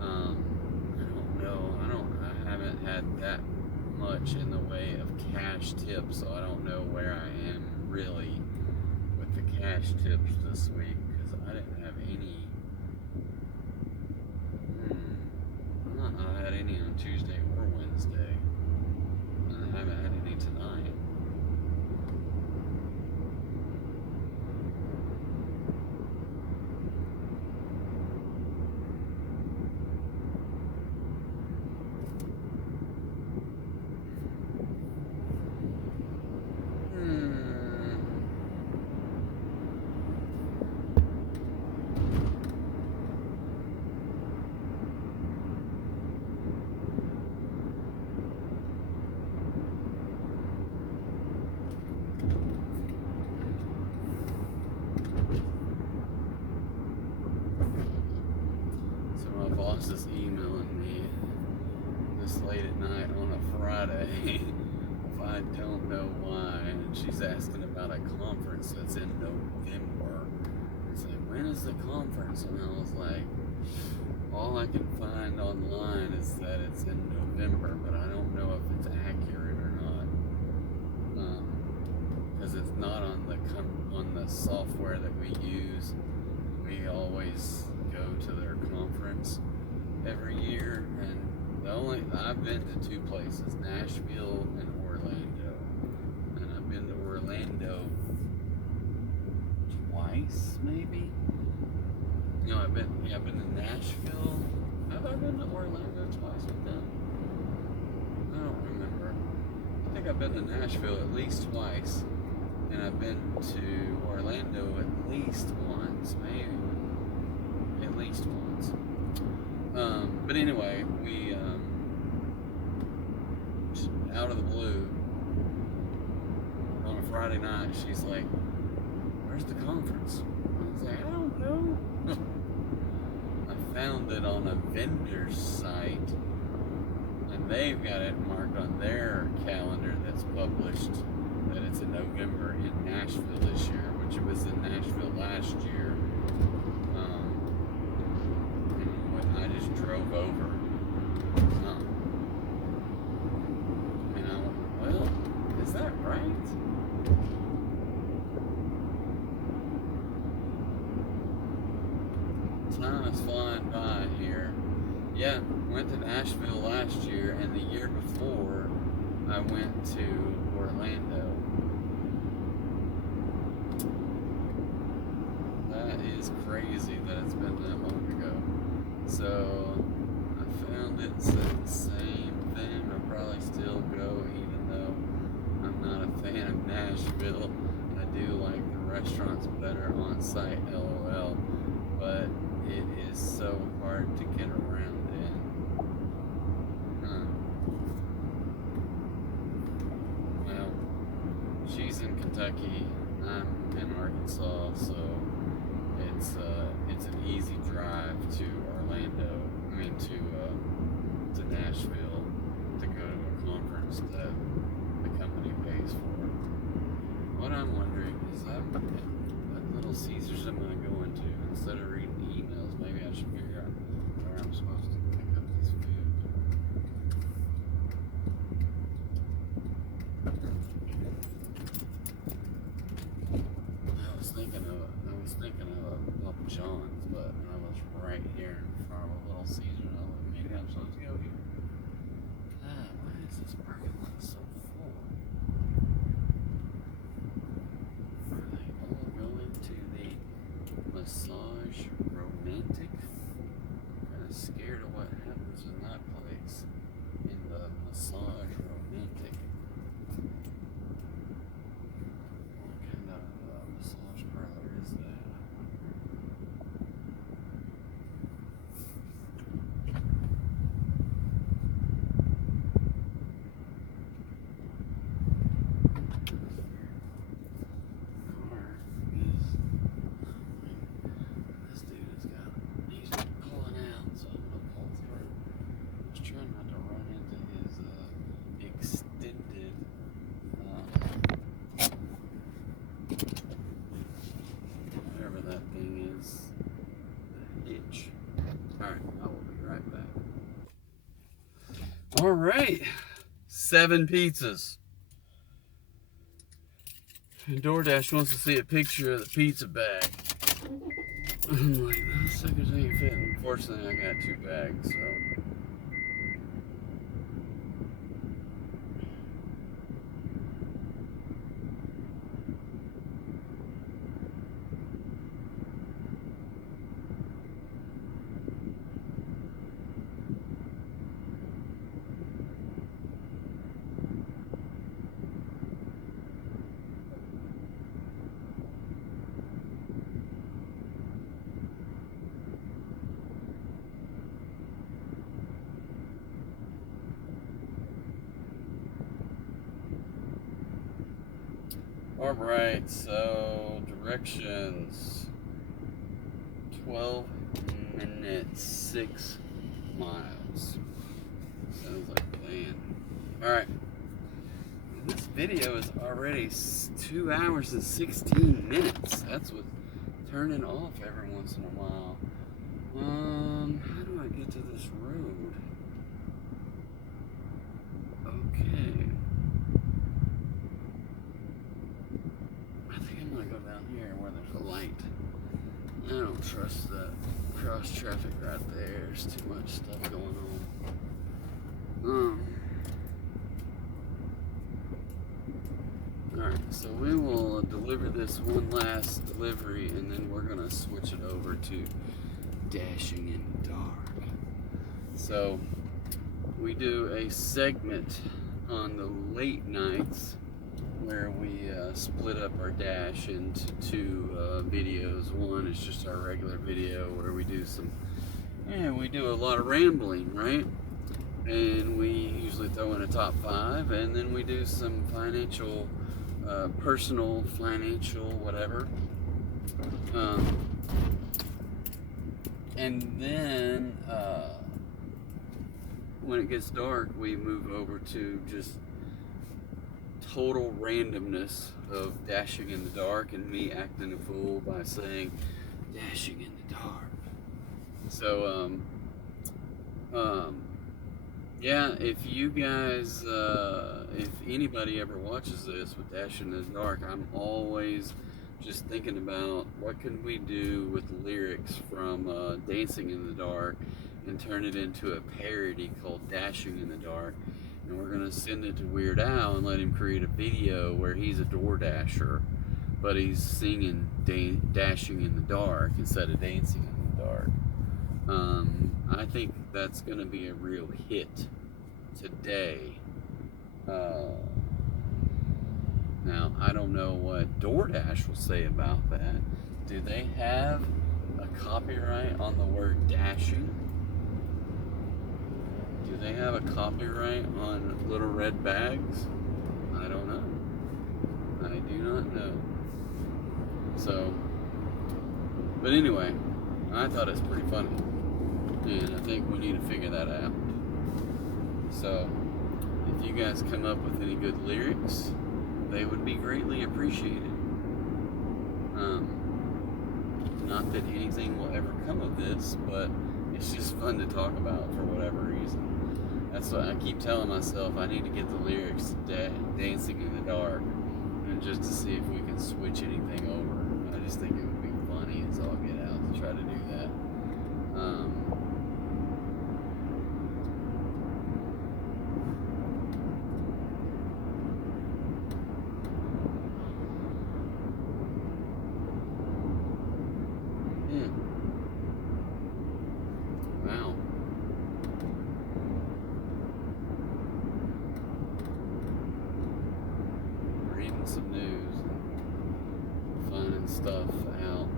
I don't know. I haven't had that much in the way of cash tips, so I don't know where I am really with the cash tips this week, because I didn't have any. I had any on Tuesday or Wednesday, and I haven't had any tonight. Boss is emailing me this late at night on a Friday if I don't know why, and she's asking about a conference that's in November. It's like, when is the conference? And I was like, all I can find online is that it's in November, but I don't know if it's accurate or not, because it's not on the software that we use. We always go to their conference every year, and I've been to 2 places, Nashville and Orlando, and I've been to Orlando twice, maybe. No, I've been to Nashville. Have I been to Orlando twice with them? I don't remember. I think I've been to Nashville at least twice, and I've been to Orlando at least once, maybe. At least once. But anyway, we, out of the blue, on a Friday night, she's like, where's the conference? I was like, I don't know. I found it on a vendor's site, and they've got it marked on their calendar that's published that it's in November in Nashville this year, which it was in Nashville last year. I just drove over. And I went, well, is that right? Time is flying by here. Yeah, went to Nashville last year, and the year before I went to Orlando. That is crazy that it's been that long ago. So I found it, said the same thing. I'll probably still go, even though I'm not a fan of Nashville. I do like the restaurants better on site, LOL. But so hard to get around in. Huh. Well, she's in Kentucky, I'm in Arkansas, so it's an easy drive to Orlando. I mean to Nashville to go to a conference that the company pays for. What I'm wondering is what Little Caesars am I going to? Instead of reading emails, maybe I should figure out where I'm supposed to pick up this food. I was thinking of Papa John's, but I was right here in front of a Little Caesars. I was like, maybe I'm supposed to go here. Why is this parking lot so full? Are they all going to the Massage Romantic? I'm kind of scared of what happens in that place. In the Massage Romantic. What kind of massage parlor is that? He's pulling out, so I'm gonna pull through. Just trying not to run into his extended whatever that thing is, the hitch. Alright, I will be right back. Alright, 7 pizzas. And DoorDash wants to see a picture of the pizza bag. I'm like, those suckers ain't fitting. Fortunately, I got 2 bags, so. Alright, so directions 12 minutes, 6 miles. Sounds like a plan. Alright, this video is already 2 hours and 16 minutes. That's with turning off every once in a while. How do I get to this road? Okay. Go down here where there's a light. I don't trust that cross traffic right there. There's too much stuff going on. Alright, so we will deliver this one last delivery and then we're gonna switch it over to dashing in the dark. So we do a segment on the late nights where we split up our dash into 2 videos. One is just our regular video where we do we do a lot of rambling, right? And we usually throw in a top 5, and then we do some financial, personal financial whatever. And then when it gets dark, we move over to just total randomness of dashing in the dark and me acting a fool by saying dashing in the dark. So yeah, if you guys if anybody ever watches this with dashing in the dark, I'm always just thinking about what can we do with lyrics from Dancing in the Dark and turn it into a parody called Dashing in the Dark. And we're gonna send it to Weird Al and let him create a video where he's a DoorDasher, but he's singing Dashing in the Dark instead of Dancing in the Dark. I think that's gonna be a real hit today. Now, I don't know what DoorDash will say about that. Do they have a copyright on the word dashing? Do they have a copyright on little red bags? I don't know. I do not know. So, but anyway, I thought it's pretty funny. And I think we need to figure that out. So, if you guys come up with any good lyrics, they would be greatly appreciated. Not that anything will ever come of this, but it's just fun to talk about for whatever reason. That's what I keep telling myself. I need to get the lyrics to Dancing in the Dark, and just to see if we can switch anything over. I just think it would be funny as all get out to try to do that. Wow. Reading some news and finding stuff out.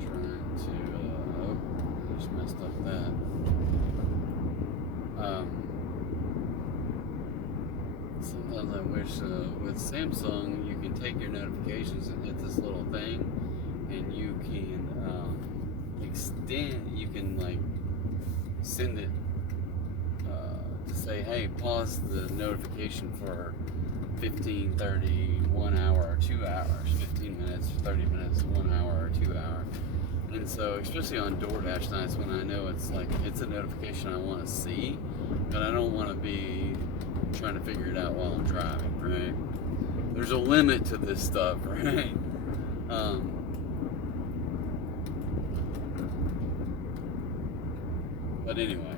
Trying to, oh, just messed up that. Sometimes I wish with Samsung you can take your notifications and hit this little thing, and you can you can like send it to say, hey, pause the notification for 15, 30, 1 hour, or 2 hours, 15 minutes, 30 minutes, 1 hour, or 2 hours. And so, especially on DoorDash nights when I know it's a notification I want to see, but I don't want to be trying to figure it out while I'm driving, right? There's a limit to this stuff, right? But anyway,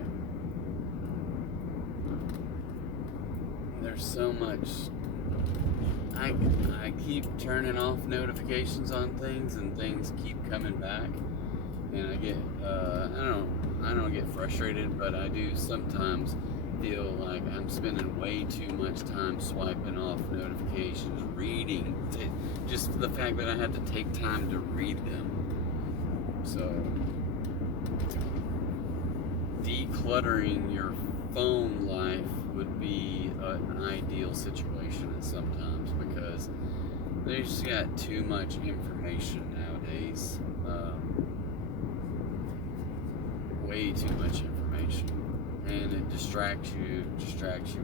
there's so much. I keep turning off notifications on things, and things keep coming back, and I get I don't get frustrated, but I do sometimes feel like I'm spending way too much time swiping off notifications, reading, just the fact that I have to take time to read them. So decluttering your phone life would be an ideal situation at sometimes, because there's got too much information nowadays. Way too much information, and it distracts you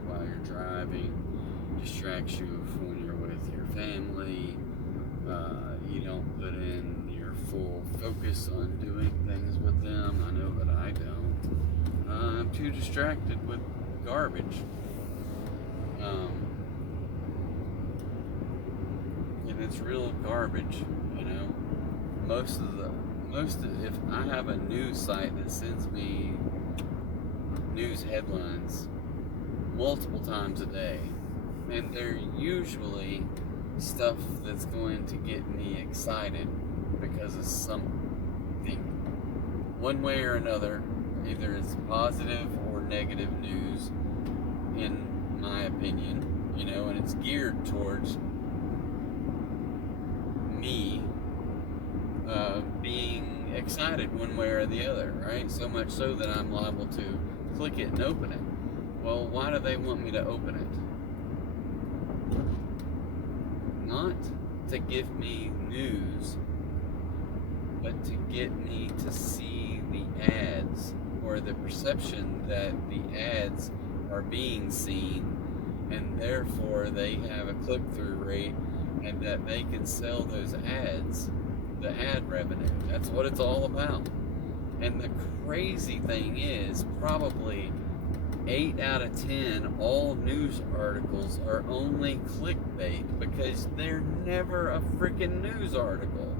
while you're driving, distracts you when you're with your family. You don't put in your full focus on doing things with them. I know that I don't. I'm too distracted with garbage. And it's real garbage, you know. If I have a news site that sends me news headlines multiple times a day, and they're usually stuff that's going to get me excited because of something, one way or another. Either it's positive or negative news, in my opinion, you know, and it's geared towards me being excited one way or the other, right? So much so that I'm liable to click it and open it. Well, why do they want me to open it? Not to give me news, but to get me to see the ads, or the perception that the ads are being seen, and therefore they have a click-through rate, and that they can sell those ads, the ad revenue. That's what it's all about. And the crazy thing is, probably 8 out of 10 all news articles are only clickbait, because they're never a freaking news article.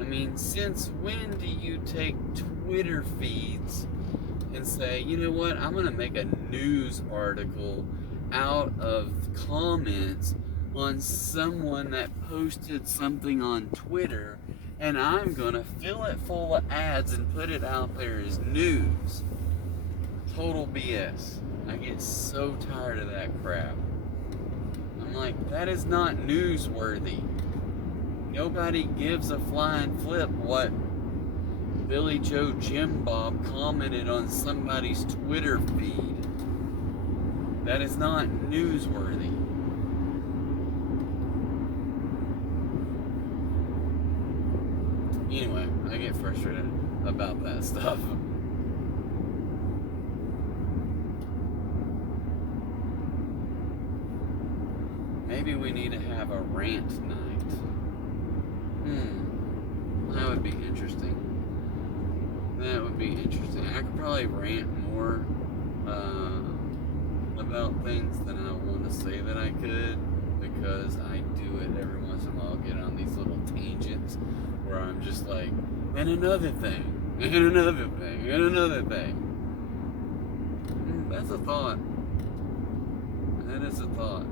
I mean, since when do you take Twitter feeds and say, you know what, I'm going to make a news article out of comments on someone that posted something on Twitter, and I'm going to fill it full of ads and put it out there as news? Total BS. I get so tired of that crap. I'm like, that is not newsworthy. nobody gives a flying flip what Billy Joe Jim Bob commented on somebody's Twitter feed. That is not newsworthy. Anyway, I get frustrated about that stuff. Maybe we need to have a rant night. That would be interesting. That would be interesting. I could probably rant more about things than I want to say that I could, because I do it every once in a while. I'll get on these little tangents where I'm just like, and another thing, and another thing, and another thing. That's a thought. That is a thought.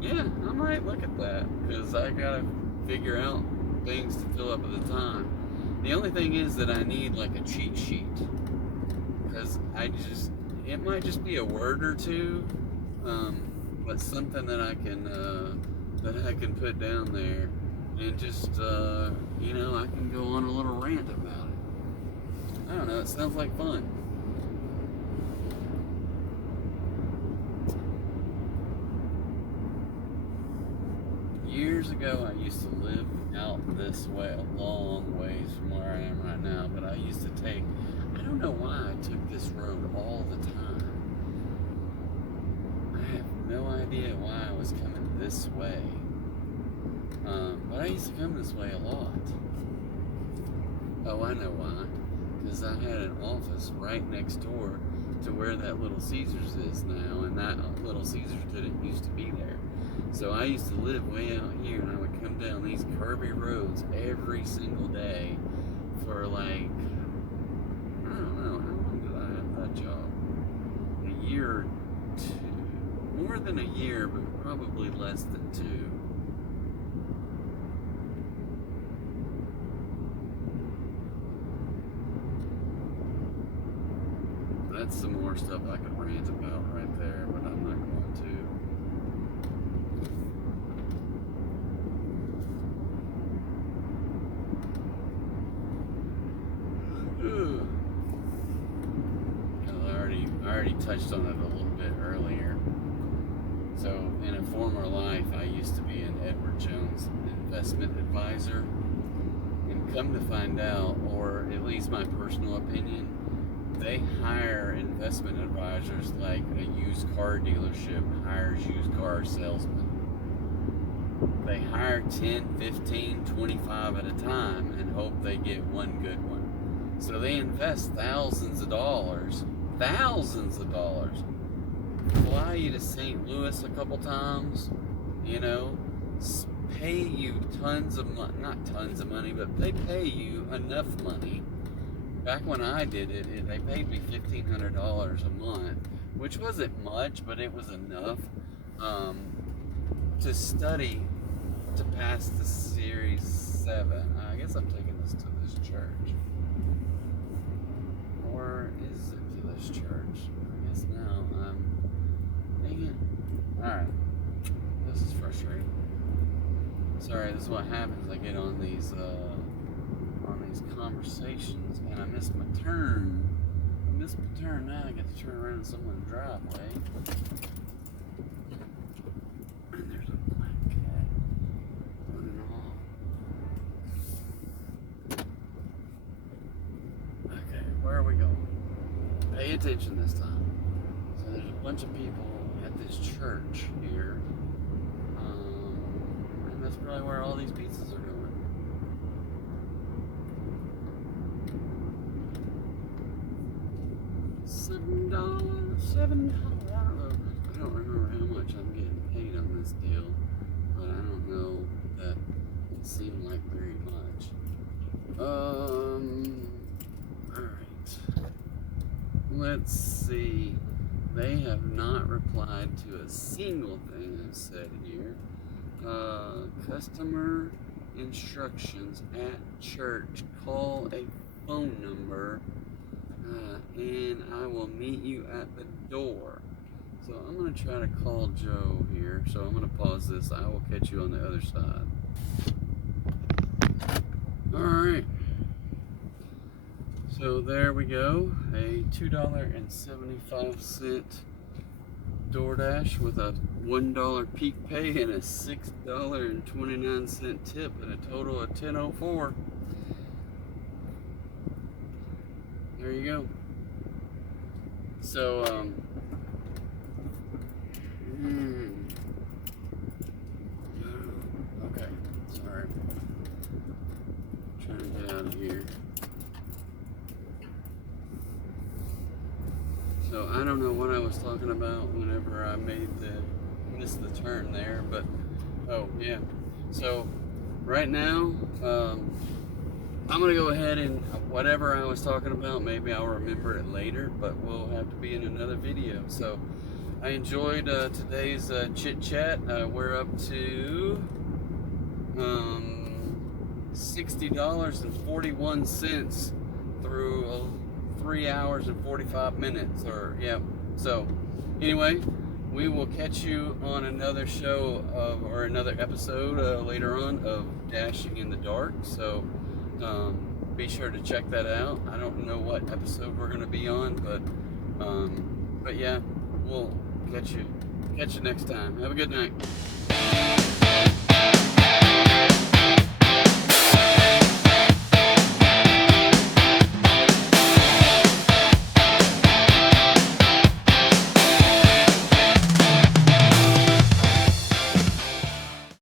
Yeah, I might look at that, because I gotta figure out things to fill up at the time. The only thing is that I need like a cheat sheet, because it might just be a word or two, but something that I can put down there, and just I can go on a little rant about it. I don't know, it sounds like fun. Years ago, I used to live out this way, a long ways from where I am right now, but I used to I don't know why I took this road all the time. I have no idea why I was coming this way. But I used to come this way a lot. Oh, I know why. Because I had an office right next door to where that Little Caesars is now, and that Little Caesars didn't used to be there. So I used to live way out here, and I would come down these curvy roads every single day for like, I don't know, how long did I have that job? A year or two. More than a year, but probably less than 2. That's some more stuff I could rant about right there, but I'm not going to. I already touched on it a little bit earlier. So, in a former life, I used to be an Edward Jones investment advisor. And come to find out, or at least my personal opinion, they hire investment advisors like a used car dealership hires used car salesmen. They hire 10, 15, 25 at a time and hope they get one good one. So they invest thousands of dollars, fly you to St. Louis a couple times, pay you tons of money, not tons of money, but they pay you enough money. Back when I did it, they paid me $1,500 a month, which wasn't much, but it was enough to study to pass the Series 7. I guess I'm taking this to this church. Or is it to this church? I guess now dang it. Alright. This is frustrating. Sorry, this is what happens. I get on these conversations and I miss my turn. Now I get to turn around in someone's driveway. And there's a black cat running off. Okay, where are we going? Pay attention this time. So there's a bunch of people at this church here. And that's probably where all these pizzas are going. $7. I don't remember how much I'm getting paid on this deal, but I don't know that it seemed like very much. Alright. Let's see. They have not replied to a single thing I've said here. Customer instructions at church. Call a phone number and I will meet you at the door. So I'm going to try to call Joe here. So I'm going to pause this. I will catch you on the other side. Alright. So there we go. A $2.75 DoorDash with a $1 peak pay and a $6.29 tip and a total of $10.04. There you go. So, okay, sorry. Trying to get out of here. So I don't know what I was talking about whenever I missed the turn there, but oh yeah. So right now, I'm gonna go ahead and whatever I was talking about, maybe I'll remember it later, but we'll have to be in another video. So I enjoyed today's chit chat. We're up to $60.41 through 3 hours and 45 minutes, or yeah. So anyway, we will catch you on another show or another episode later on of Dashing in the Dark. So be sure to check that out. I don't know what episode we're going to be on, but yeah, we'll catch you next time. Have a good night.